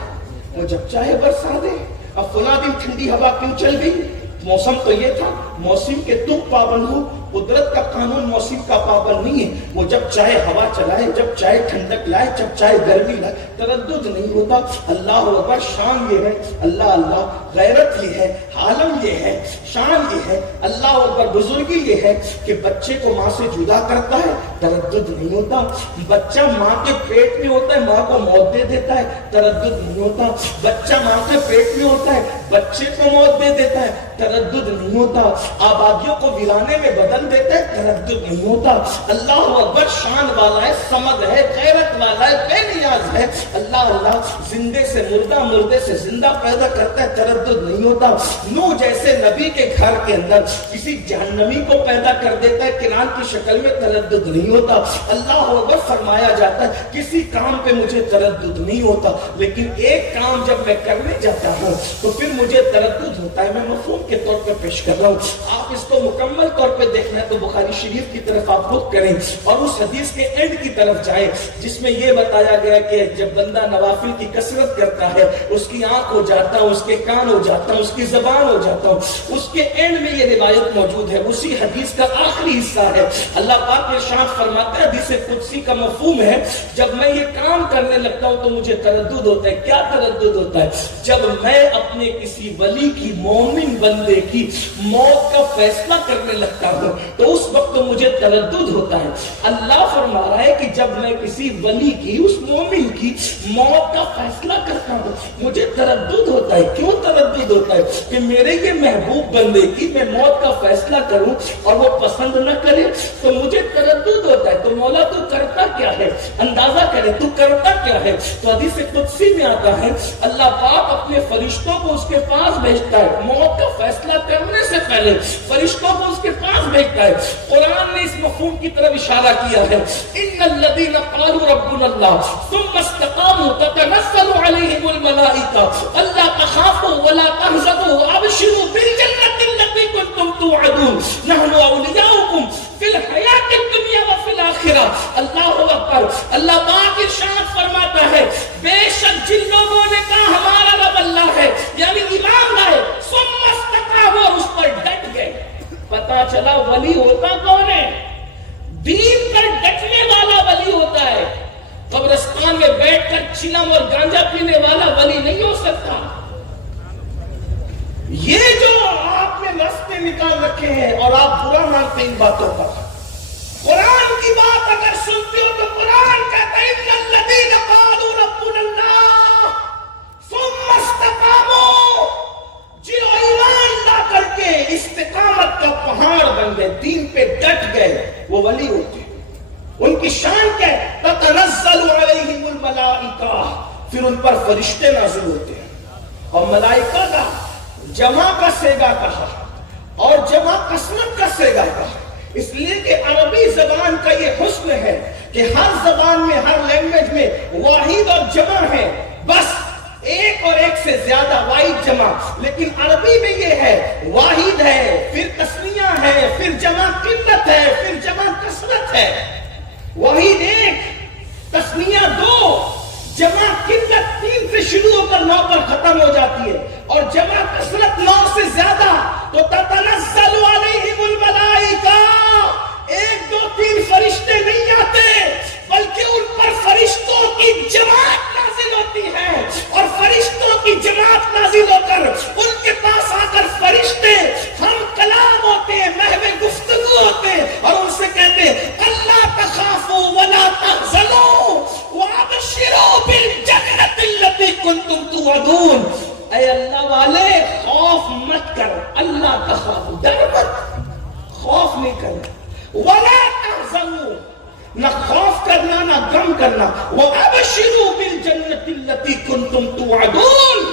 وہ جب چاہے برسا دے۔ اب فلاں دن ٹھنڈی ہوا کیوں چل گئی؟ موسم تو یہ تھا، موسم کے تم پابند ہو، قدرت کا قانون موسم کا پابند نہیں ہے، وہ جب چاہے ہوا چلائے، جب چاہے ٹھنڈک لائے، جب چاہے گرمی لائے، تردد نہیں ہوتا۔ اللہ اکبر، شان یہ ہے، اللہ اللہ، غیرت یہ ہے، عالم یہ ہے، شان یہ ہے، اللہ اکبر، بزرگی یہ ہے کہ بچے کو ماں سے جدا کرتا ہے، تردد نہیں ہوتا۔ بچہ ماں کے پیٹ میں ہوتا ہے، ماں کو موت دے دیتا ہے، تردد نہیں ہوتا۔ بچہ ماں کے پیٹ میں ہوتا ہے، بچے کو موت دے دیتا ہے، تردد نہیں ہوتا۔ آبادیوں کو ویرانے میں بدل دیتا ہے، تردد نہیں ہوتا۔ اللہ اکبر، شان والا ہے، سمد ہے، غیرت والا ہے، بے نیاز ہے۔ اللہ اللہ، زندے سے مردہ، مردے سے زندہ پیدا کرتا ہے، تردد نہیں ہوتا۔ نوح جیسے نبی کے گھر کے اندر کسی جہنمی کو پیدا کر دیتا ہے کنان کی شکل میں، تردد نہیں ہوتا۔ اللہ اکبر، فرمایا جاتا ہے کسی کام پہ مجھے تردد نہیں ہوتا، لیکن ایک کام جب میں کرنے جاتا ہوں تو پھر مجھے تردد ہوتا ہے۔ میں مفہوم کے طور پہ پیش کر رہا ہوں، آپ اس کو مکمل طور پہ دیکھنا ہے تو بخاری شریف کی طرف آپ رخ کریں اور اس حدیث کے اینڈ کی طرف جائیں جس میں یہ بتایا گیا کہ جب بندہ نوافل کی کثرت کرتا ہے اس کی آنکھ ہو جاتا ہوں، اس کے کان ہو جاتا ہوں، اس کی زبان ہو جاتا ہوں۔ اس کے اینڈ میں یہ روایت موجود ہے، اسی حدیث کا آخری حصہ ہے۔ اللہ پاک نے ارشاد فرماتا ہے، حدیث قدسی کا مفہوم ہے، جب میں یہ کام کرنے لگتا ہوں تو مجھے تردد ہوتا ہے۔ کیا تردد ہوتا ہے؟ جب میں اپنے کسی ولی کی، مومن بندے کی موت کا فیصلہ کرنے لگتا ہوں تو اس وقت مجھے تردد ہوتا ہے۔ اللہ فرما رہا ہے کہ جب میں کسی ولی کی، اس مومن کی موت کا فیصلہ کرتا ہوں مجھے تردد ہوتا ہے۔ کیوں تردد ہوتا ہے؟ کہ میرے یہ محبوب بندے کی میں موت کا فیصلہ کروں اور وہ پسند نہ کرے تو مجھے تردد ہوتا ہے۔ تو مولا تو کرتا کیا ہے؟ اندازہ کرے تو کرتا کیا ہے؟ تو حدیث قدسی میں آتا ہے اللہ پاک اپنے فرشتوں کو اس کے پاس بھیجتا ہے، موت کا فیصلہ کرنے سے پہلے فرشتوں کو اس کے پاس بھیجتا ہے۔ قرآن نے اس مفہوم کی طرف اشارہ کیا ہے، ان الذین قالوا ربنا اللہ ثم استقاموا تتنزل علیہم الملائکہ الا تخافوا ولا تحزنوا وابشروا بالجنۃ التي کنتم توعدون نحن اولیاؤکم فی الحیاۃ الدنیا وفی الآخرہ۔ اللہ اکبر، اللہ پاک ارشاد فرماتا ہے بے شک جن لوگوں نے کہا ہمارا رب اللہ ہے، یعنی ایمان لائے، ثم استقاموا، اس پر ڈٹ گئے۔ پتا چلا ولی ہوتا کون ہے؟ دین پر ڈٹنے والا ولی ہوتا ہے۔ قبرستان میں بیٹھ کر چلم اور گانجا پینے والا ولی نہیں ہو سکتا۔ یہ جو آپ نے راستے نکال رکھے ہیں اور آپ برا مانتے ہیں ان باتوں کا، قرآن کی بات اگر سنتے ہو تو قرآن کہتا ہے ان الذین قالوا ربنا اللہ ثم استقاموا، جو ایمان لا کر کے استقامت کا پہاڑ بن گئے، دین پہ ڈٹ گئے، وہ ولی ہوتے ہیں۔ ان کی شان کیا ہے؟ تتنزل علیہم الملائکہ، پھر ان پر فرشتے نازل ہوتے ہیں۔ اور ملائکہ کا جمع کا صیغہ کہا اور جمع کثرت کا صیغہ کہا، اس لیے کہ عربی زبان کا یہ حسن ہے کہ ہر زبان میں، ہر لینگویج میں واحد اور جمع ہے، بس ایک اور ایک سے زیادہ، واحد جمع۔ لیکن عربی میں یہ ہے واحد ہے، پھر تسنیہ ہے، پھر جمع قلت ہے، پھر جمع کثرت ہے۔ واحد ایک، تسنیہ دو، جمع قلت تین سے شروع ہو کر 9 پر ختم ہو جاتی ہے، اور جمع کثرت 9 سے زیادہ تو تتنزل علیہم الملائکہ، 1 2 3 فرشتے نہیں آتے بلکہ ان پر رحمت نازل ہو کر ان کے پاس آ کر فرشتے ہم کلام ہوتے ہیں، محو گفتگو ہوتے ہیں، اور ان سے کہتے ہیں اللہ تخافوا ولا تحزنوا وابشروا بالجنة التي كنتم توعدون. اے اللہ والے خوف مت کر، اللہ تخاف، ڈر مت، خوف نہیں کرنا، ولا تحزنوا، نہ خوف کرنا نہ غم کرنا، وابشروا بالجنة التي كنتم توعدون،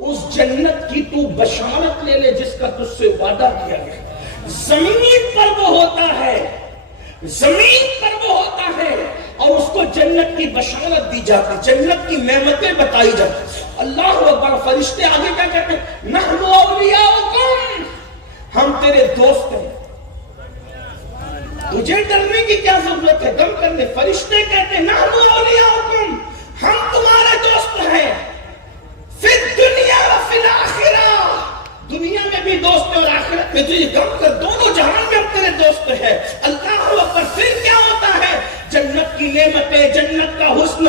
اس جنت کی تو بشارت لے لے جس کا تجھ سے وعدہ کیا گیا. زمین پر وہ ہوتا ہے، زمین پر وہ ہوتا ہے، اور اس کو جنت کی بشارت دی جاتی، جنت کی نعمتیں بتائی جاتی. اللہ اکبر. فرشتے آگے کیا کہتے ہیں؟ نحن اولیاؤکم، ہم تیرے دوست ہیں، تجھے ڈرنے کی کیا ضرورت ہے، غم کرنے. فرشتے کہتے ہیں نحن اولیاؤکم، ہم تمہارے دوست ہیں، فی الدنیا و فی الآخرہ، دنیا میں بھی دوست ہیں اور آخرت میں تجھے غم کر، دونوں جہان میں ہم تیرے دوست ہیں. اللہ اکبر. پھر کیا ہوتا ہے؟ جنت کی نعمتیں، جنت کا حسن.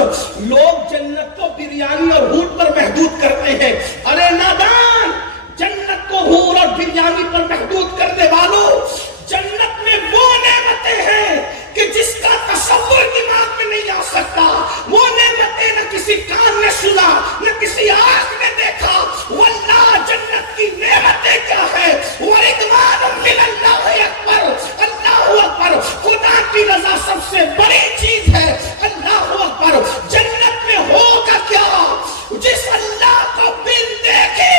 لوگ جنت کو بریانی اور حور پر محدود کرتے ہیں. ارے نادان، جنت کو حور اور بریانی پر محدود کرنے والوں، جنت میں وہ نعمتیں ہیں کہ جس کا تصور دماغ میں نہیں آ سکتا. وہ نعمتیں نہ کسی کان نے سنا، نہ کسی آنکھ نے دیکھا. واللہ جنت کی نعمتیں کیا ہے؟ وَرِضْوَانٌ مِّنَ اللَّهِ اکبر. اللہ اکبر. خدا کی رضا سب سے بڑی چیز ہے. اللہ اکبر. جنت میں ہوگا کیا؟ جس اللہ کو بن دیکھے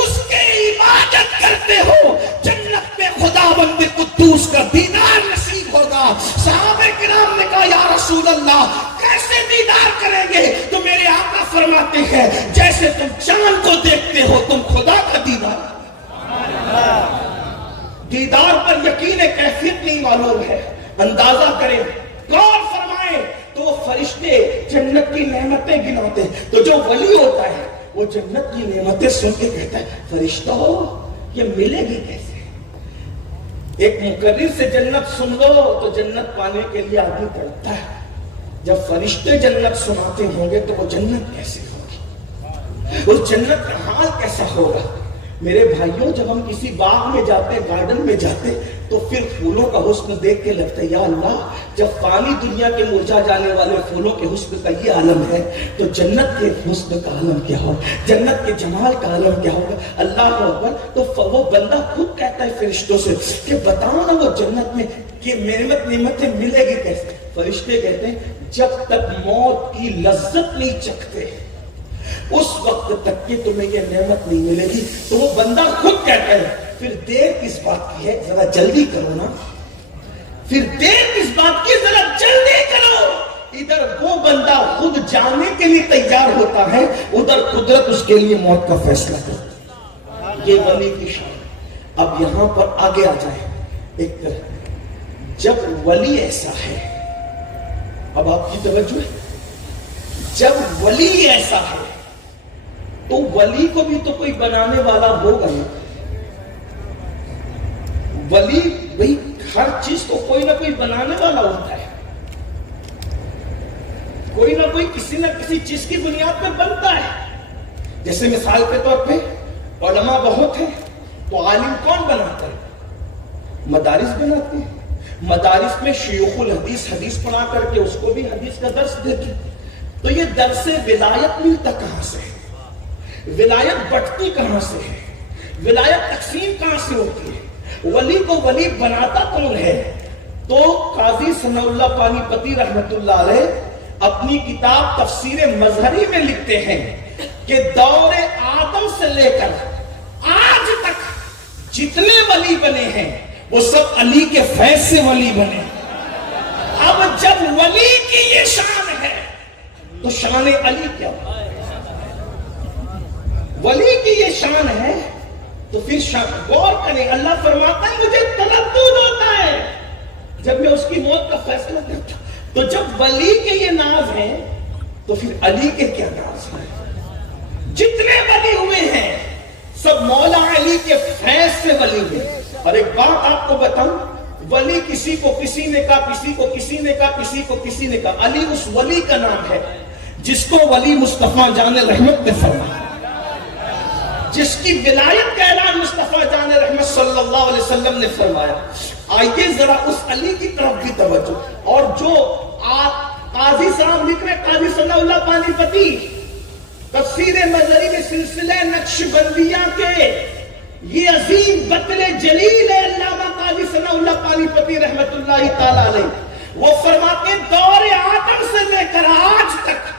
اس کے عبادت کرتے ہو، جنت میں خدا بند قدوس کا دیدار نصیب ہوگا. صحابہ کرام نے کہا یا رسول اللہ کیسے دیدار کریں گے؟ تو میرے آقا فرماتے ہیں جیسے تم چاند کو دیکھتے ہو تم خدا کا دیدار. دیدار پر یقین کیفیت نہیں معلوم ہے. اندازہ کریں، غور فرمائیں تو وہ فرشتے جنت کی نعمتیں گناتے ہیں. تو جو ولی ہوتا ہے وہ جنت کی نعمتیں سن کے کہتا ہے فرشتوں یہ ملے گی کیسے؟ ایک مقرر سے جنت سن لو تو جنت پانے کے لیے آدمی تڑپتا ہے. جب فرشتے جنت سناتے ہوں گے تو وہ جنت کیسے ہوگی، اس جنت کا حال کیسا ہوگا؟ میرے بھائیوں، جب ہم کسی باغ میں جاتے، گارڈن میں جاتے، تو پھر پھولوں کا حسن دیکھ کے لگتا ہے یا اللہ، جب فانی دنیا کے مرجھا جانے والے پھولوں کے حسن کا یہ عالم ہے تو جنت کے حسن کا عالم کیا ہوگا، جنت کے جمال کا عالم کیا ہوگا. اللہ اکبر. تو وہ بندہ خود کہتا ہے فرشتوں سے کہ بتاؤ نا وہ جنت میں کہ نعمتیں ملے گی کیسے؟ فرشتے کہتے ہیں جب تک موت کی لذت نہیں چکھتے اس وقت تک کہ تمہیں یہ نعمت نہیں ملے گی. تو وہ بندہ خود کہتا ہے پھر دیر کس بات کی ہے، ذرا جلدی کرو نا، پھر دیر کس بات کی، ذرا جلدی کرو. ادھر وہ بندہ خود جانے کے لیے تیار ہوتا ہے، ادھر قدرت اس کے لیے موت کا فیصلہ کرتی. یہ ولی کی شان. اب یہاں پر آگے آ جائے ایک جب ولی ایسا ہے، اب آپ کی توجہ ہے، جب ولی ایسا ہے تو ولی کو بھی تو کوئی بنانے والا ہوگا نا. ولی بھئی ہر چیز کو کوئی نہ کوئی بنانے والا ہوتا ہے، کوئی نہ کوئی کسی نہ کسی چیز کی بنیاد پر بنتا ہے. جیسے مثال کے طور پہ علماء بہت ہیں تو عالم کون بناتا ہے؟ مدارس بناتے ہیں. مدارس میں شیوخ الحدیث حدیث پڑھا کر کے اس کو بھی حدیث کا درس دیتے. تو یہ درس ولایت ملتا کہاں سے ہے؟ ولایت بٹتی کہاں سے ہے؟ ولایت تقسیم کہاں سے ہوتی ہے؟ ولی کو ولی بناتا کون ہے؟ تو قاضی ثناء اللہ پانی پتی رحمت اللہ علیہ اپنی کتاب تفسیر مظہری میں لکھتے ہیں کہ دور آدم سے لے کر آج تک جتنے ولی بنے ہیں وہ سب علی کے فیض سے ولی بنے. اب جب ولی کی یہ شان ہے تو شان علی کیا؟ ولی کی یہ شان ہے تو پھر شان. غور کریں، اللہ فرماتا ہے مجھے تردد ہوتا ہے جب میں اس کی موت کا فیصلہ کرتا ہوں. تو جب ولی کے یہ ناز ہیں تو پھر علی کے کیا ناز ہیں؟ جتنے ولی ہوئے ہیں سب مولا علی کے فیض سے ولی ہوئے. اور ایک بات آپ کو بتاؤں، ولی کسی کو کسی نے کہا، کسی کو کسی نے کہا، کسی کو کسی نے کہا. علی اس ولی کا نام ہے جس کو ولی مصطفیٰ جان رحمت نے فرمایا. جس کی ولایت کا اعلان مصطفیٰ جان رحمت صلی اللہ علیہ وسلم نے فرمایا. آئیے ذرا اس علی کی طرف بھی توجہ. اور جو قاضی صاحب لکھ رہے ہیں، قاضی صلی اللہ پانی پتی، تفسیر مظہری میں سلسلہ نقش بندیہ کے یہ عظیم بطل جلیل ہے علامہ قاضی ثناء اللہ پانی پتی رحمت اللہ تعالی علیہ. وہ فرماتے ہیں دور آدم سے لے کر آج تک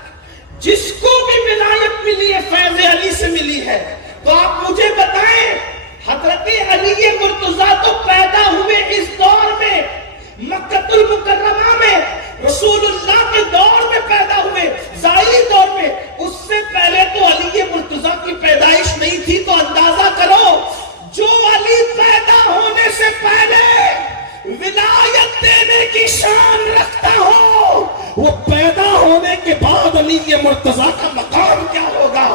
جس کو بھی ولایت ملی ہے فیض علی سے ملی ہے. تو آپ مجھے بتائیں حضرت علی مرتضیٰ تو پیدا ہوئے اس دور میں، مکہ المکرمہ میں، رسول اللہ کے دور میں پیدا ہوئے، ظاہری دور میں. اس سے پہلے تو علی مرتضیٰ کی پیدائش نہیں تھی. تو اندازہ کرو جو علی پیدا ہونے سے پہلے ولایت دینے کی شان رکھتا ہو، وہ پیدا ہونے کے بعد علی مرتضیٰ کا مقام کیا ہوگا.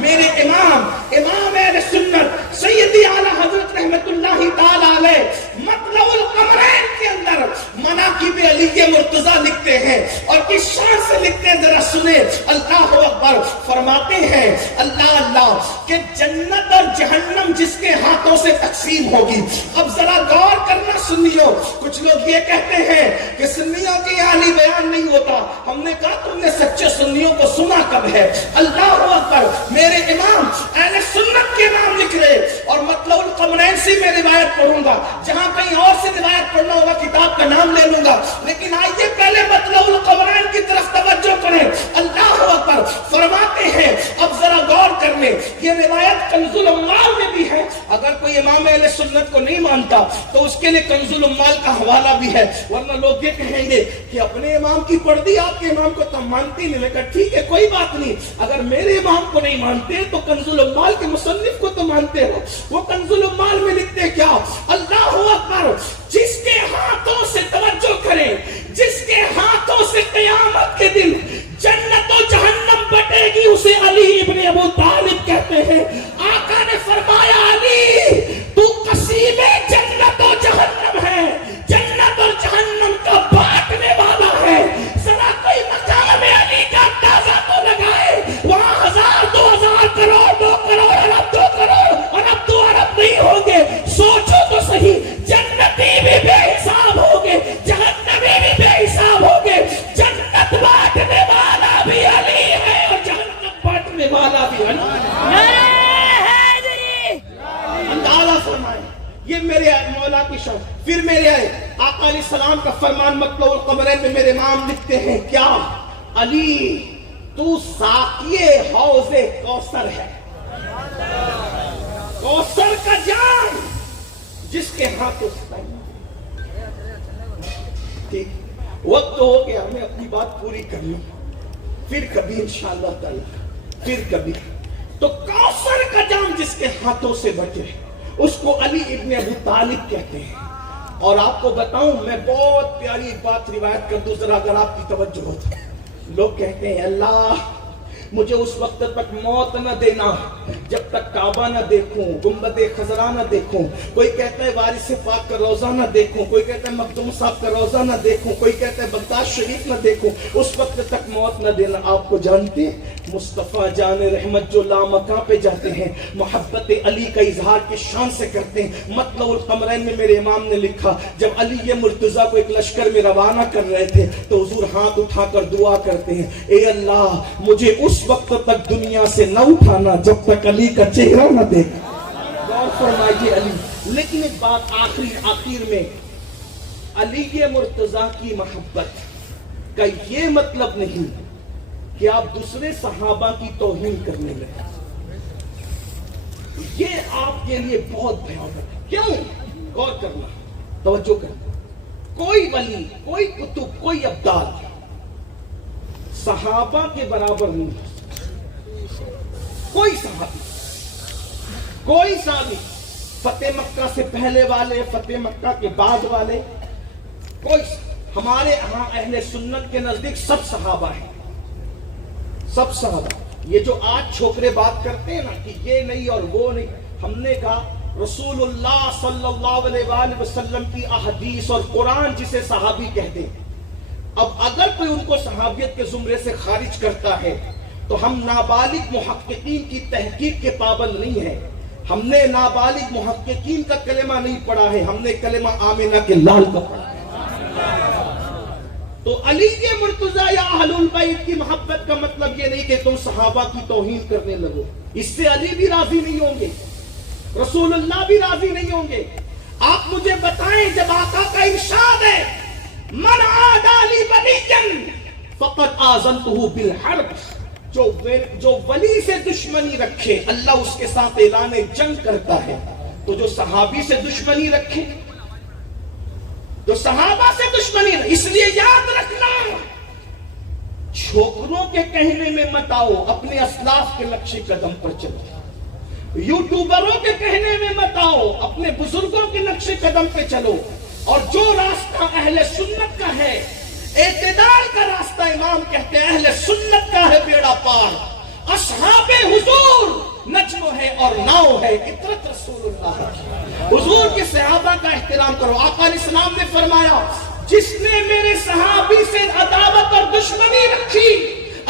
میرے امام اہل سنت سیدی اعلی حضرت رحمت اللہ تعالی علیہ مطلع القمرین کے اندر مناقب علی مرتضیٰ لکھتے ہیں اور کس شان سے لکھتے ہیں ذرا سنیں. اللہ اکبر فرماتے ہیں اللہ اللہ کہ جنت اور جہنم جس کے ہاتھوں سے تقسیم ہوگی. اب ذرا غور کرنا سنیو. کچھ لوگ یہ کہتے ہیں کہ سنیوں کے یعنی بیان نہیں ہوتا. ہم نے کہا تم نے سچے سنیوں کو سنا کب ہے. اللہ اکبر. میرے امام اہل سنت کے نام لکھ رہے اور مطلع القمرین سے میں روایت پڑھوں گا. جہاں کہیں اور سے روایت پڑھنا ہوگا کتاب کا نام لے لوں گا. لیکن آئیے پہلے مطلع القمرین کی طرف توجہ کریں. اللہ اکبر فرماتے ہیں اب ذرا غور کر لیں. یہ روایت کنز الاموال میں بھی ہے. اگر کوئی امام اہل سنت کو نہیں مانتا تو اس کے لیے کنز الاموال کا حوالہ بھی ہے. ورنہ لوگ یہ کہیں گے کہ اپنے امام کی پڑھ دی، آپ کے امام کو تو مانتی نہیں. لیکن ٹھیک ہے کوئی بات نہیں. اگر میرے امام کو نہیں مانتے تو کنز الاموال کے مصنف کو تو مانتے ہو. وہ کنز الاموال میں لکھتے کیا؟ اللہ اکبر. جس کے ہاتھوں سے توجہ کریں، جس کے ہاتھوں سے قیامت کے دن جنت و جہنم بٹے گی اسے علی ابن ابو طالب کہتے ہیں. آقا نے فرمایا علی تو قسیم جنت و جہنم ہے، جنت اور جہنم کا بانٹنے والا ہے. ذرا کوئی مقام علی کا اندازہ تو لگائے. وہاں 1000 2000 کروڑ 2 کروڑ ارب 2 کروڑ ارب 2 ارب نہیں ہوں گے. سوچو تو صحیح. جنتی بھی بے حساب ہوگے، جہنمی بھی بے حساب ہوگے. جنت بانٹنے والا بھی علی ہے اور جہنم بانٹنے والا بھی علی ہے. اندازہ فرمائیں. یہ میرے مولا کی شان. پھر میرے آقا علیہ السلام کا فرمان مطلع القمرین میں میرے امام لکھتے ہیں کیا؟ علی تو ساقی حوض کوثر ہے، کوثر کا جام جس کے ہاتھوں سے. ٹھیک وقت ہو گیا ہمیں اپنی بات پوری کر لوں پھر کبھی انشاءاللہ تعالی. پھر کبھی تو کوثر کا جام جس کے ہاتھوں سے بٹے اس کو علی ابن ابو طالب کہتے ہیں. اور آپ کو بتاؤں میں بہت پیاری بات روایت کر دوں ذرا اگر آپ کی توجہ ہو تو. لوگ کہتے ہیں اللہ مجھے اس وقت تک موت نہ دینا جب تک کعبہ نہ دیکھوں، گنبد خضرا نہ دیکھوں. کوئی کہتا ہے وارث پاک کا روزہ نہ دیکھوں، کوئی کہتا ہے مخدوم صاحب کا روزہ نہ دیکھوں، کوئی کہتا ہے بغداد شریف نہ دیکھوں. اس وقت تک موت نہ دینا. آپ کو جانتے ہیں مصطفیٰ جان رحمت جو لامکاں پہ جاتے ہیں محبت علی کا اظہار کس شان سے کرتے ہیں. مطلع القمرین میں میرے امام نے لکھا جب علی مرتضیٰ کو ایک لشکر میں روانہ کر رہے تھے تو حضور ہاتھ اٹھا کر دعا کرتے ہیں اے اللہ مجھے اس وقت تک دنیا سے نہ اٹھانا جب تک علی کا چہرہ نہ دیکھا. غور فرمائیے علی. لیکن ایک بات آخر میں علی مرتضیٰ کی محبت کا یہ مطلب نہیں کہ آپ دوسرے صحابہ کی توہین کرنے لگے. یہ آپ کے لیے بہت بھیانک ہے. کیوں؟ غور کرنا، توجہ کرنا. کوئی ولی، کوئی کتب، کوئی ابدال صحابہ کے برابر نہیں ہو سکتا. کوئی صحابی فتح مکہ سے پہلے والے، فتح مکہ کے بعد والے، کوئی ہمارے ہاں اہل سنت کے نزدیک سب صحابہ ہیں. سب صحابہ. یہ جو آج چھوکرے بات کرتے ہیں نا کہ یہ نہیں اور وہ نہیں، ہم نے کہا رسول اللہ صلی اللہ علیہ وآلہ وسلم کی احادیث اور قرآن جسے صحابی کہتے ہیں. اب اگر کوئی ان کو صحابیت کے زمرے سے خارج کرتا ہے تو ہم نابالغ محققین کی تحقیق کے پابند نہیں ہیں. ہم نے نابالغ محققین کا کلمہ نہیں پڑھا ہے، ہم نے کلمہ آمنہ کے لال کا پڑھا ہے. تو علی کے مرتضیٰ یا اہل البیت کی محبت کا مطلب یہ نہیں کہ تم صحابہ کی توہین کرنے لگو. اس سے علی بھی راضی نہیں ہوں گے، رسول اللہ بھی راضی نہیں ہوں گے. آپ مجھے بتائیں، جب آقا کا ارشاد ہے من عادی لی ولیا فقد آذنتہ بالحرب، جو ولی سے دشمنی رکھے اللہ اس کے ساتھ اعلان جنگ کرتا ہے. تو جو صحابی سے دشمنی رکھے، جو صحابہ سے دشمنی رکھے، اس لیے یاد رکھنا، چھوکروں کے کہنے میں مت آؤ، اپنے اسلاف کے نقش قدم پر چلو. یوٹیوبروں کے کہنے میں مت آؤ، اپنے بزرگوں کے نقش قدم پہ چلو. اور جو راستہ اہل سنت کا ہے، اعتدال کا راستہ، امام کہتے ہیں اہل سنت کا ہے بیڑا پار. اصحاب حضور نجم ہے اور ناؤ ہے، اطرت رسول اللہ ہے. حضور کے صحابہ کا احترام کرو. آقا علیہ السلام نے فرمایا جس نے میرے صحابی سے عداوت اور دشمنی رکھی،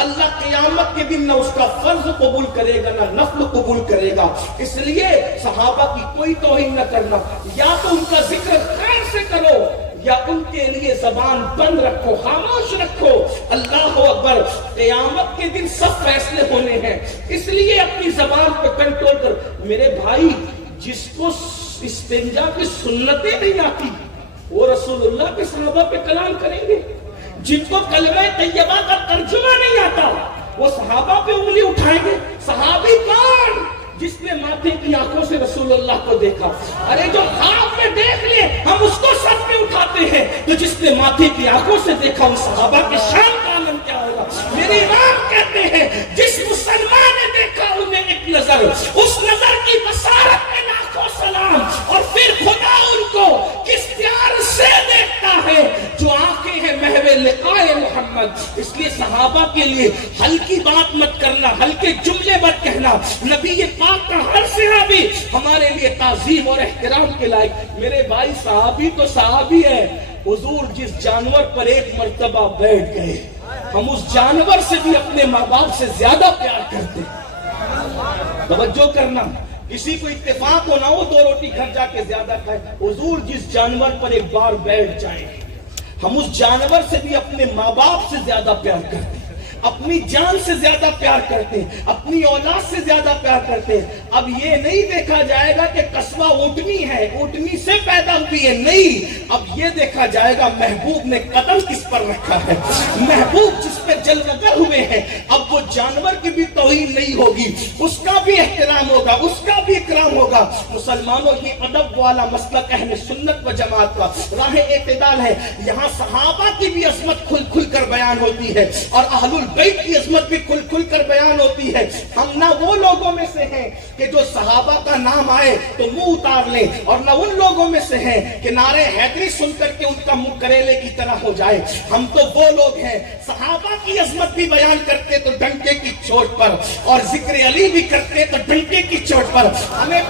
اللہ قیامت کے دن نہ اس کا فرض قبول کرے گا نہ نفل قبول کرے گا. اس لیے صحابہ کی کوئی توہین نہ کرنا، یا تو ان کا ذکر خیر سے کرو یا ان کے لیے زبان بند رکھو، خاموش رکھو. اللہ اکبر، قیامت کے دن سب فیصلے ہونے ہیں، اس لیے اپنی زبان پہ کنٹرول کر. میرے بھائی، جس کو استنجا کی سنتیں نہیں آتی وہ رسول اللہ کے صحابہ پہ کلام کریں گے. جن کو کلمہ طیبہ کا ترجمہ نہیں آتا وہ صحابہ پہ انگلی اٹھائیں گے. صحابی کون؟ جس نے ماتھے کی آنکھوں سے رسول اللہ کو دیکھا. ارے جو خواب میں دیکھ لے ہم اس کو سر پہ اٹھاتے ہیں، تو جس نے ماتھے کی آنکھوں سے دیکھا ان صحابہ کے شان کا عالم کیا ہوگا. میرے امام کہتے ہیں جس مسلمان نے دیکھا انہیں ایک نظر، اس نظر کی بصارت میں لاکھوں سلام. اور پھر خدا ان کو کس پیار سے دیکھتا ہے جو آنکھیں ہیں محو لقائے محمد. اس لیے صحابہ کے لیے ہلکی بات مت کرنا، ہلکے جملے مت کہنا. نبی پاک کا ہر صحابی ہمارے لیے تعظیم اور احترام کے لائق. میرے بھائی، صحابی تو صحابی ہے. حضور جس جانور پر ایک مرتبہ بیٹھ گئے، ہم اس جانور سے بھی اپنے ماں باپ سے زیادہ پیار کرتے. توجہ کرنا، کسی کو اتفاق ہو نہ ہو 2 روٹی گھر جا کے زیادہ کھائے. حضور جس جانور پر ایک بار بیٹھ جائیں، ہم اس جانور سے بھی اپنے ماں باپ سے زیادہ پیار کرتے ہیں، اپنی جان سے زیادہ پیار کرتے ہیں، اپنی اولاد سے زیادہ پیار کرتے ہیں. اب یہ نہیں دیکھا جائے گا کہ قصبہ اونٹنی ہے، اونٹنی سے پیدا ہوئی ہے، نہیں. اب یہ دیکھا جائے گا محبوب نے قدم کس پر رکھا ہے، محبوب جس پہ جلوگر ہوئے ہیں. اب وہ جانور کی بھی توہین نہیں ہوگی، اس کا بھی احترام ہوگا، اس کا بھی اکرام ہوگا. مسلمانوں کی ادب والا مسلک اہل سنت و جماعت کا راہ اعتدال ہے. یہاں صحابہ کی بھی عظمت کھل کھل کر بیان ہوتی ہے اور اہل البیت کی عظمت بھی کھل کھل کر بیان ہوتی ہے. ہم نہ وہ لوگوں میں سے ہیں کہ جو صحابہ کا نام آئے تو منہ اتار لیں، اور نہ ان لوگوں میں سے ہیں کہ نعرے حیدری سن کر کے ان کا منہ کریلے کی طرح ہو جائے. ہم تو وہ لوگ ہیں صحابہ کی عظمت بھی بیان کرتے تو ڈنکے کی چوٹ پر، اور ذکر علی بھی کرتے تو ڈنکے کی چوٹ پر. ہمیں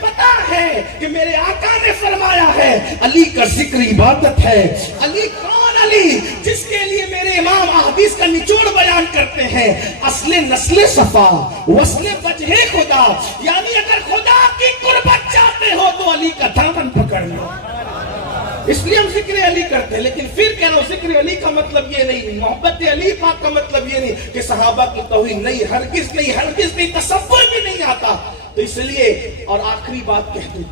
پتا ہے کہ میرے آقا نے فرمایا ہے علی کا ذکر عبادت ہے. علی کون علی؟ جس کے لیے میرے امام احادیث کا نچوڑ بیان کرتے ہیں، اصل نسل صفا وصل وجہ خدا. یعنی اگر خدا کی قربت چاہتے ہو تو علی کا دامن پکڑ لو. اس لیے ہم ذکر علی کرتے ہیں. لیکن پھر کہہ رہا ہوں، ذکر علی کا مطلب یہ نہیں، محبت علی پاک کا مطلب یہ نہیں کہ صحابہ کی توہین نہیں، ہرگز نہیں، تصور بھی نہیں آتا. تو اس لیے، اور آخری بات کہہ دوں،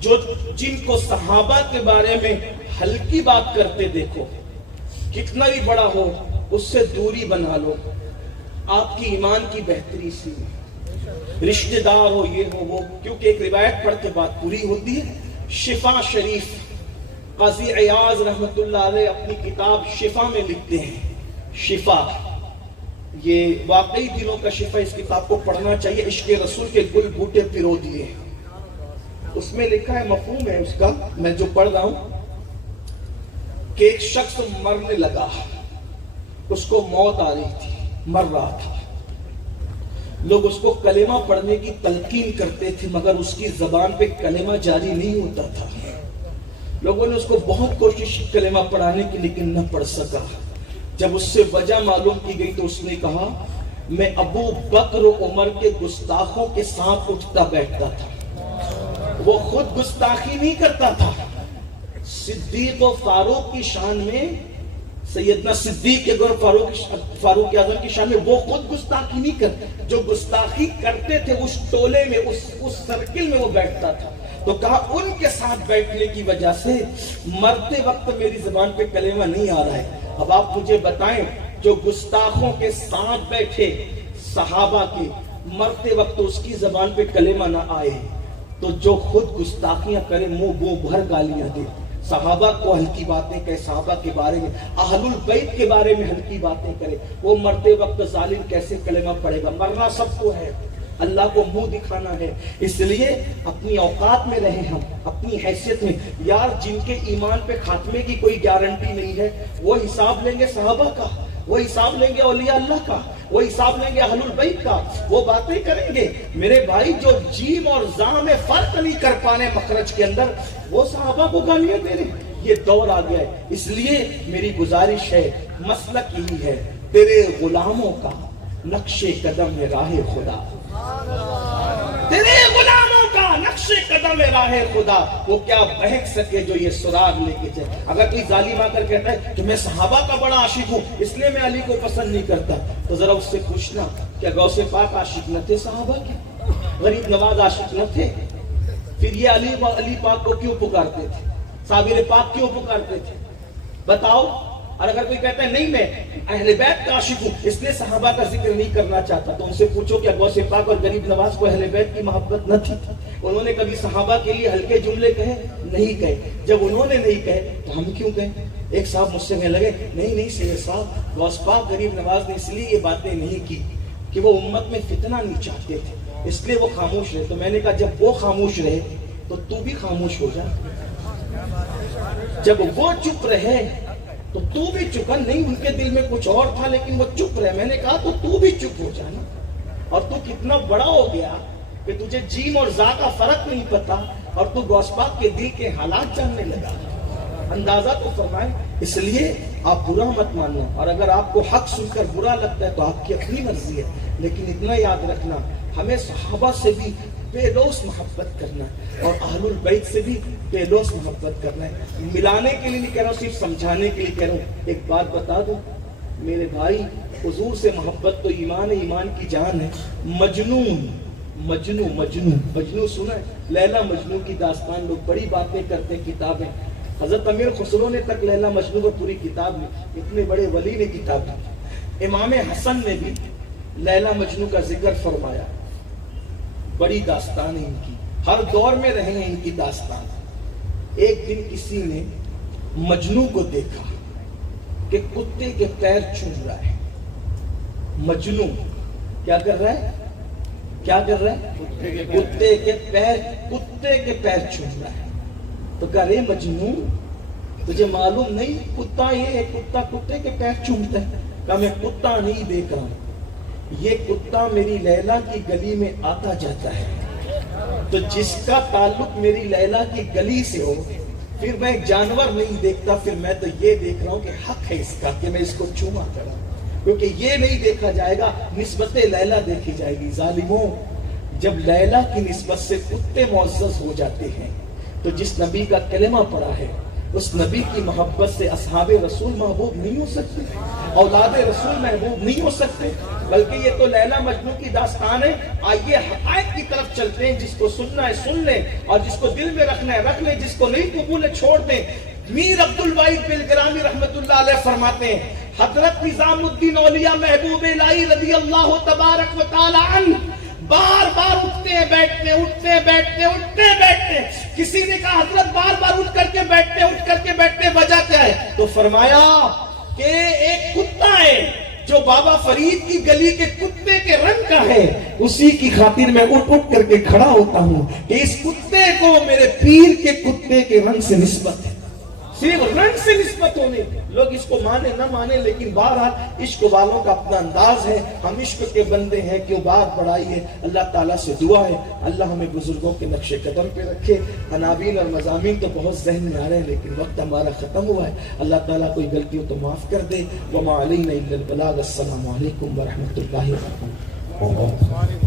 جو جن کو صحابہ کے بارے میں ہلکی بات کرتے دیکھو، کتنا بھی بڑا ہو، اس سے دوری بنا لو. آپ کی ایمان کی بہتری سی، رشتہ دار ہو، یہ ہو وہ، کیونکہ ایک روایت پڑھ کے بات پوری ہوتی ہے. شفا شریف، قاضی عیاض رحمت اللہ علیہ اپنی کتاب شفا میں لکھتے ہیں، شفا یہ واقعی دلوں کا شفا. اس کتاب کو پڑھنا چاہیے. عشق رسول کے گل بوٹے پرو دیے، اس میں لکھا ہے، مفہوم ہے اس کا، میں جو پڑھ رہا ہوں، کہ ایک شخص مرنے لگا، اس کو موت آ رہی تھی، مر رہا تھا. لوگ اس کو کلمہ پڑھنے کی تلقین کرتے تھے مگر اس کی زبان پہ کلمہ جاری نہیں ہوتا تھا. لوگوں نے اس کو بہت کوشش کی کلمہ پڑھانے کی لیکن نہ پڑھ سکا. جب اس سے وجہ معلوم کی گئی تو اس نے کہا میں ابو بکر و عمر کے گستاخوں کے ساتھ اٹھتا بیٹھتا تھا، وہ خود گستاخی نہیں کرتا تھا۔ صدیق و فاروق کی شان میں، سیدنا صدیق کے گھر فاروق اعظم کی شان میں وہ خود گستاخی نہیں کرتے، جو گستاخی کرتے تھے اس ٹولے میں، اس سرکل میں وہ بیٹھتا تھا۔ تو کہا ان کے ساتھ بیٹھنے کی وجہ سے مرتے وقت میری زبان پہ کلمہ نہیں آ رہا ہے۔ اب آپ مجھے بتائیں، جو گستاخوں کے ساتھ بیٹھے صحابہ کے، مرتے وقت اس کی زبان پہ کلمہ نہ آئے، تو جو خود گستاخیاں کرے، منہ بھر گالیاں دے، صحابہ کو ہلکی باتیں کہے، صحابہ کے بارے میں، اہل البیت کے بارے میں ہلکی باتیں کرے، وہ مرتے وقت ظالم کیسے کلمہ پڑے گا؟ مرنا سب کو ہے، اللہ کو منہ دکھانا ہے۔ اس لیے اپنی اوقات میں رہیں، ہم اپنی حیثیت میں۔ یار جن کے ایمان پہ خاتمے کی کوئی گارنٹی نہیں ہے، وہ حساب لیں گے صحابہ کا، وہ حساب لیں گے اولیاء اللہ کا، وہ حساب لیں گے اہل البیت کا، وہ باتیں کریں گے۔ میرے بھائی جو جیم اور زا میں فرق نہیں کر پانے مخرج کے اندر، وہ صحابہ کو گالیاں دے رہے ہیں۔ یہ دور آ گیا ہے۔ اس لیے میری گزارش ہے، مسلک یہی ہے، تیرے غلاموں کا نقش قدم ہے راہ خدا، تیرے غلاموں کا نقش قدم ہے راہ خدا، وہ کیا بہک سکے جو یہ سراغ لے کے جائے۔ اگر کوئی ظالم آ کر کہتا ہے کہ میں صحابہ کا بڑا عاشق ہوں اس لیے میں علی کو پسند نہیں کرتا، تو ذرا اس سے پوچھنا کیا غوث پاک عاشق نہ تھے صحابہ کے؟ غریب نواز عاشق نہ تھے؟ پھر یہ علی پاک کو کیوں پکارتے تھے؟ صابر پاک کیوں پکارتے تھے؟ بتاؤ۔ اور اگر کوئی کہتا ہے نہیں میں اہل بیت کا عاشق ہوں اس لیے صحابہ کا ذکر نہیں کرنا چاہتا، تو ان سے پوچھو کیا غوث پاک اور غریب نواز کو اہل بیت کی محبت نہ تھی؟ انہوں نے کبھی صحابہ کے لیے ہلکے جملے کہے؟ نہیں کہے۔ جب انہوں نے نہیں کہے تو ہم کیوں کہیں؟ ایک صاحب مجھ سے کہنے لگے نہیں سید صاحب، غوث پاک غریب نواز نے اس لیے یہ باتیں نہیں کی کہ وہ امت میں فتنہ نہیں چاہتے تھے، اس لیے وہ خاموش رہے۔ تو میں نے کہا جب وہ خاموش رہے تو تو بھی خاموش ہو جا، جب وہ چپ رہے تو تو بھی چپ۔ نہیں ان کے دل میں کچھ اور تھا لیکن وہ چپ رہے، میں نے کہا تو بھی چپ ہو جانا۔ اور تو کتنا بڑا ہو گیا کہ تجھے جیم اور زا کا فرق نہیں پتا، اور تو غوث پاک کے دل کے حالات جاننے لگا۔ اندازہ تو فرمائے۔ اس لیے آپ برا مت ماننا، اور اگر آپ کو حق سن کر برا لگتا ہے تو آپ کی اپنی مرضی ہے، لیکن اتنا یاد رکھنا ہمیں صحابہ سے بھی بے لوث محبت کرنا ہے، اور اہل البیت سے بھی بے لوث محبت کرنا ہے۔ ملانے کے لیے نہیں کہہ رہا ہوں، صرف سمجھانے کے لیے کہہ رہا ہوں۔ ایک بات بتا دوں میرے بھائی، حضور سے محبت تو ایمان ہے، ایمان کی جان ہے۔ مجنون سنا ہے؟ لیلا مجنون کی داستان، لوگ بڑی باتیں کرتے کتابیں، حضرت امیر خسرو نے تک لیلا مجنون کو پوری کتاب میں، اتنے بڑے ولی نے کتاب لکھی۔ امام حسن نے بھی لیلا مجنون کا ذکر فرمایا، بڑی داستان ہے ان کی، ہر دور میں رہے ہیں ان کی داستان۔ ایک دن کسی نے مجنون کو دیکھا کہ کتے کے پیر چوم رہا ہے۔ مجنون کیا کر رہا ہے؟ کتے کے پیر چوم رہا ہے۔ تو کہا رے مجنون، تجھے معلوم نہیں کتا یہ ہے، کتا کتے کے پیر چومتا ہے؟ کہا میں کتا نہیں دیکھ رہا ہوں، یہ کتا میری لیلا کی گلی میں آتا جاتا ہے، تو جس کا تعلق میری لیلا کی گلی سے ہو، پھر میں ایک جانور نہیں دیکھتا، پھر میں تو یہ دیکھ رہا ہوں کہ حق ہے اس کا کہ میں اس کو چوما کروں، کیونکہ یہ نہیں دیکھا جائے گا، نسبت لیلا دیکھی جائے گی۔ ظالموں، جب لیلا کی نسبت سے کتے معزز ہو جاتے ہیں تو جس نبی کا کلمہ پڑا ہے اس نبی کی محبت سے اصحاب رسول محبوب نہیں ہو سکتے، اولاد رسول محبوب نہیں ہو سکتے، بلکہ یہ تو لیلا مجنون کی داستان ہے۔ آئیے حقائق کی طرف چلتے ہیں، جس کو سننا ہے سن لیں، اور جس کو دل میں رکھنا ہے رکھ لیں، جس کو نہیں قبول ہے چھوڑ دیں۔ میر عبد الواحد بلگرامی رحمت اللہ علیہ فرماتے ہیں، حضرت نظام الدین اولیاء محبوب الہی رضی اللہ تبارک و تعالی عنہ بار بار اٹھتے ہیں بیٹھتے ہیں، اٹھتے ہیں بیٹھتے ہیں، اٹھتے ہیں بیٹھتے ہیں۔ کسی نے کہا حضرت بار بار اٹھ کر کے بیٹھتے ہیں، اٹھ کر کے بیٹھتے ہیں، وجہ کیا ہے؟ تو فرمایا کہ ایک کتا ہے جو بابا فرید کی گلی کے کتے کے رنگ کا ہے، اسی کی خاطر میں اٹھ اٹھ کر کے کھڑا ہوتا ہوں کہ اس کتے کو میرے پیر کے کتے کے رنگ سے نسبت ہے۔ صرف رنگ سے نسبت ہونے، لوگ اس کو مانے نہ مانے، لیکن بہرحال عشق والوں کا اپنا انداز ہے، ہم عشق کے بندے ہیں، کیوں بات بڑھائی ہے۔ اللہ تعالیٰ سے دعا ہے اللہ ہمیں بزرگوں کے نقش قدم پہ رکھے۔ عناوین اور مضامین تو بہت ذہن میں آ رہے ہیں لیکن وقت ہمارا ختم ہوا ہے، اللہ تعالیٰ کوئی غلطی ہو تو معاف کر دے۔ وما علینا الا البلاغ۔ السلام علیکم ورحمۃ اللہ وبرکاتہ۔